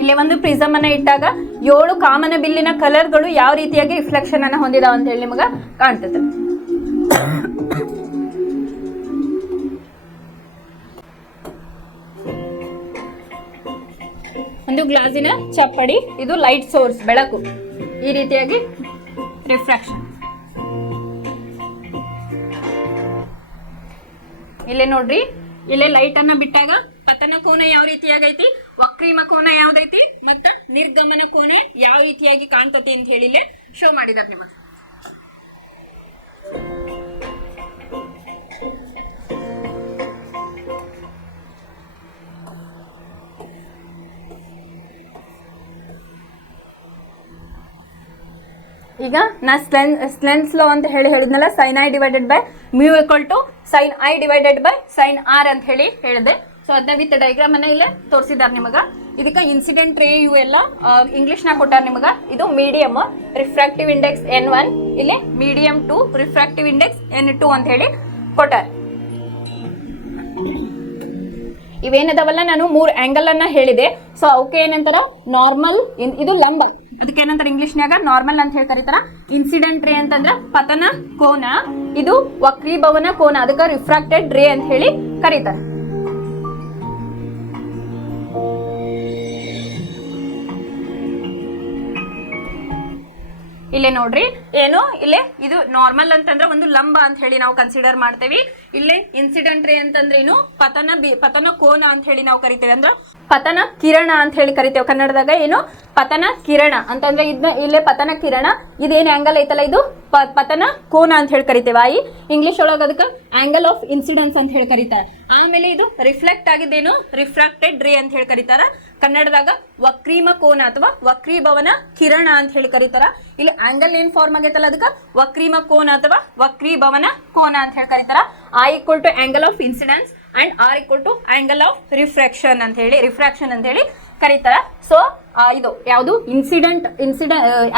ಇಲ್ಲಿ ಒಂದು ಪ್ರಿಸಮ್ ಅನ್ನ ಇಟ್ಟಾಗ 7 ಕಾಮನ ಬಿಲ್ಲಿನ ಕಲರ್ಗಳು ಯಾವ ರೀತಿಯಾಗಿ ರಿಫ್ಲೆಕ್ಷನ್ ಅನ್ನ ಹೊಂದಿದಾವ ಅಂತ ಹೇಳಿ ನಿಮಗ ಕಾಣ್ತದೆ. ಒಂದು ಗ್ಲಾಸಿನ ಚಪ್ಪಡಿ, ಇದು ಲೈಟ್ ಸೋರ್ಸ್, ಬೆಳಕು, ಈ ರೀತಿಯಾಗಿ ರಿಫ್ರಾಕ್ಷನ್. ಇಲ್ಲೇ ನೋಡ್ರಿ, ಇಲ್ಲೇ ಲೈಟ್ ಅನ್ನ ಬಿಟ್ಟಾಗ ಪತನ ಕೋನ ಯಾವ ರೀತಿಯಾಗೈತಿ, ವಕ್ರೀಮ ಕೋನ ಯಾವ್ದೈತಿ, ಮತ್ತ ನಿರ್ಗಮನ ಕೋನ ಯಾವ ರೀತಿಯಾಗಿ ಕಾಣ್ತತಿ ಅಂತ ಹೇಳಿ ಇಲ್ಲೇ ಶೋ ಮಾಡಿದಾರೆ ನಿಮಗೆ. ಈಗ ನಾ ಸ್ಲೆನ್ಸ್ ಲಾ ಅಂತ ಹೇಳಿದ್ನಲ್ಲ, sine i divided by mu equal to sine i divided by sine r ಅಂತ ಹೇಳಿ ಹೇಳಿದೆ. ಸೊ ಅದನ್ನ ವಿತ್ ಡೈಗ್ರಾಮ್ ಅನ್ನ ಇಲ್ಲೇ ತೋರಿಸಿದಾರೆ ನಿಮಗ. ಇದಕ್ಕೆ ಇನ್ಸಿಡೆಂಟ್ ರೇ ಇವೆಲ್ಲ ಇಂಗ್ಲಿಷ್ ನಾಗ ಕೊಟ್ಟಾರ ನಿಮಗ. ಇದು ಮೀಡಿಯಮ್, ರಿಫ್ರಾಕ್ಟಿವ್ ಇಂಡೆಕ್ಸ್ N1, ಇಲ್ಲಿ ಮೀಡಿಯಂ 2, ರಿಫ್ರಾಕ್ಟಿವ್ ಇಂಡೆಕ್ಸ್ N2 ಅಂತ ಹೇಳಿ ಕೊಟ್ಟಾರ. ಇವೇನದವಲ್ಲ, ನಾನು 3 ಆಂಗಲ್ ಅನ್ನ ಹೇಳಿದೆ. ಸೊ ಅವಕ್ಕೆ ಏನಂತಾರ, ನಾರ್ಮಲ್, ಇದು ಲಂಬ, ಅದಕ್ಕೆ ಏನಂತಾರೆ ಇಂಗ್ಲಿಷ್ನ್ಯಾಗ ನಾರ್ಮಲ್ ಅಂತ ಹೇಳಿ ಕರೀತಾರ. ಇನ್ಸಿಡೆಂಟ್ ರೇ ಅಂತಂದ್ರ ಪತನ ಕೋನ, ಇದು ವಕ್ರೀಭವನ ಕೋನ, ಅದಕ್ಕೆ ರಿಫ್ರಾಕ್ಟೆಡ್ ರೇ ಅಂತ ಹೇಳಿ ಕರೀತಾರ. ಇಲ್ಲೇ ನೋಡ್ರಿ, ಏನು ಇಲ್ಲೇ ಇದು ನಾರ್ಮಲ್ ಅಂತಂದ್ರೆ ಒಂದು ಲಂಬ ಅಂತ ಹೇಳಿ ನಾವು ಕನ್ಸಿಡರ್ ಮಾಡ್ತೇವಿ. ಇಲ್ಲೇ ಇನ್ಸಿಡೆಂಟ್ ರೇ ಅಂತಂದ್ರೆ ಏನು, ಪತನ ಕೋನ ಅಂತ ಹೇಳಿ ನಾವು ಕರಿತೇವೆ, ಅಂದ್ರೆ ಪತನ ಕಿರಣ ಅಂತ ಹೇಳಿ ಕರಿತೇವೆ ಕನ್ನಡದಾಗ. ಏನು ಪತನ ಕಿರಣ ಅಂತಂದ್ರೆ ಇದನ್ನ ಇಲ್ಲೇ ಪತನ ಕಿರಣ, ಇದೇನು ಆಂಗಲ್ ಐತಲ್ಲ ಇದು ಪತನ ಕೋನ ಅಂತ ಹೇಳಿ ಕರಿತೇವೆ. ಇಂಗ್ಲಿಷ್ ಒಳಗೆ ಅದಕ್ಕೆ ಆಂಗಲ್ ಆಫ್ ಇನ್ಸಿಡೆನ್ಸ್ ಅಂತ ಹೇಳಿ ಕರೀತಾರೆ. ಆಮೇಲೆ ಇದು ರಿಫ್ಲೆಕ್ಟ್ ಆಗಿದ್ದೇನು, ರಿಫ್ರಾಕ್ಟೆಡ್ ರೇ ಅಂತ ಹೇಳಿ ಕರೀತಾರ. ಕನ್ನಡದಾಗ ವಕ್ರೀಮ ಕೋನ ಅಥವಾ ವಕ್ರೀಭವನ ಕಿರಣ ಅಂತ ಹೇಳಿ ಕರೀತಾರ. ಇಲ್ಲಿ ಆಂಗಲ್ ಏನ್ ಫಾರ್ಮ್ ಆಗೈತಲ್ಲ ಅದಕ್ಕೆ ವಕ್ರೀಮ ಕೋನ ಅಥವಾ ವಕ್ರೀಭವನ ಕೋನ ಅಂತ ಹೇಳಿ ಕರೀತಾರ. I equal to angle of incidence and R equal to angle of refraction ಅಂತ ಹೇಳಿ ಕರೀತಾರ. ಸೊ ಇದು ಯಾವುದು incident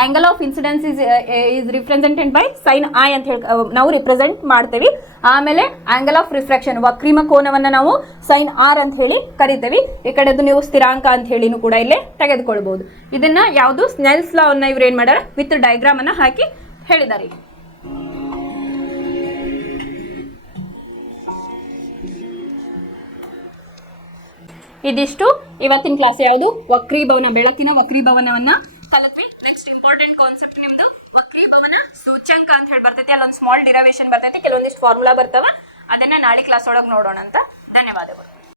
angle of incidence is represented by sine I ಅಂತ ಹೇಳಿ ನಾವು ರಿಪ್ರೆಸೆಂಟ್ ಮಾಡ್ತೇವೆ. ಆಮೇಲೆ ಆಂಗಲ್ ಆಫ್ ರಿಫ್ರಾಕ್ಷನ್ ವಕ್ರೀಮ ಕೋನವನ್ನ ನಾವು ಸೈನ್ ಆರ್ ಅಂತ ಹೇಳಿ ಕರಿತೇವೆ. ಈ ಕಡೆದು ನೀವು ಸ್ಥಿರಾಂಕ ಅಂತ ಹೇಳಿನೂ ಕೂಡ ಇಲ್ಲೇ ತೆಗೆದುಕೊಳ್ಬಹುದು. ಇದನ್ನ ಯಾವುದು ಸ್ನೆಲ್ಸ್ ಲಾ ಅನ್ನ ಇವ್ರು ಏನ್ ಮಾಡ್ಯಾರ, ವಿತ್ ಡೈಗ್ರಾಮ್ ಅನ್ನ ಹಾಕಿ ಹೇಳಿದ್ದಾರೆ. ಇದಿಷ್ಟು ಇವತ್ತಿನ ಕ್ಲಾಸ್. ಯಾವುದು ವಕ್ರೀಭವನ, ಬೆಳಕಿನ ವಕ್ರೀಭವನವನ್ನ ಕಲಿತ್ವಿ. ನೆಕ್ಸ್ಟ್ ಇಂಪಾರ್ಟೆಂಟ್ ಕಾನ್ಸೆಪ್ಟ್ ನಿಮ್ದು ವಕ್ರೀಭವನ ಸೂಚ್ಯಂಕ ಅಂತ ಹೇಳಿ ಬರ್ತೈತಿ. ಅಲ್ಲೊಂದು ಸ್ಮಾಲ್ ಡಿರೈವೇಶನ್ ಬರ್ತೈತಿ, ಕೆಲವೊಂದಿಷ್ಟು ಫಾರ್ಮುಲಾ ಬರ್ತಾವ. ಅದನ್ನ ನಾಳೆ ಕ್ಲಾಸ್ ಒಳಗೆ ನೋಡೋಣ ಅಂತ. ಧನ್ಯವಾದಗಳು.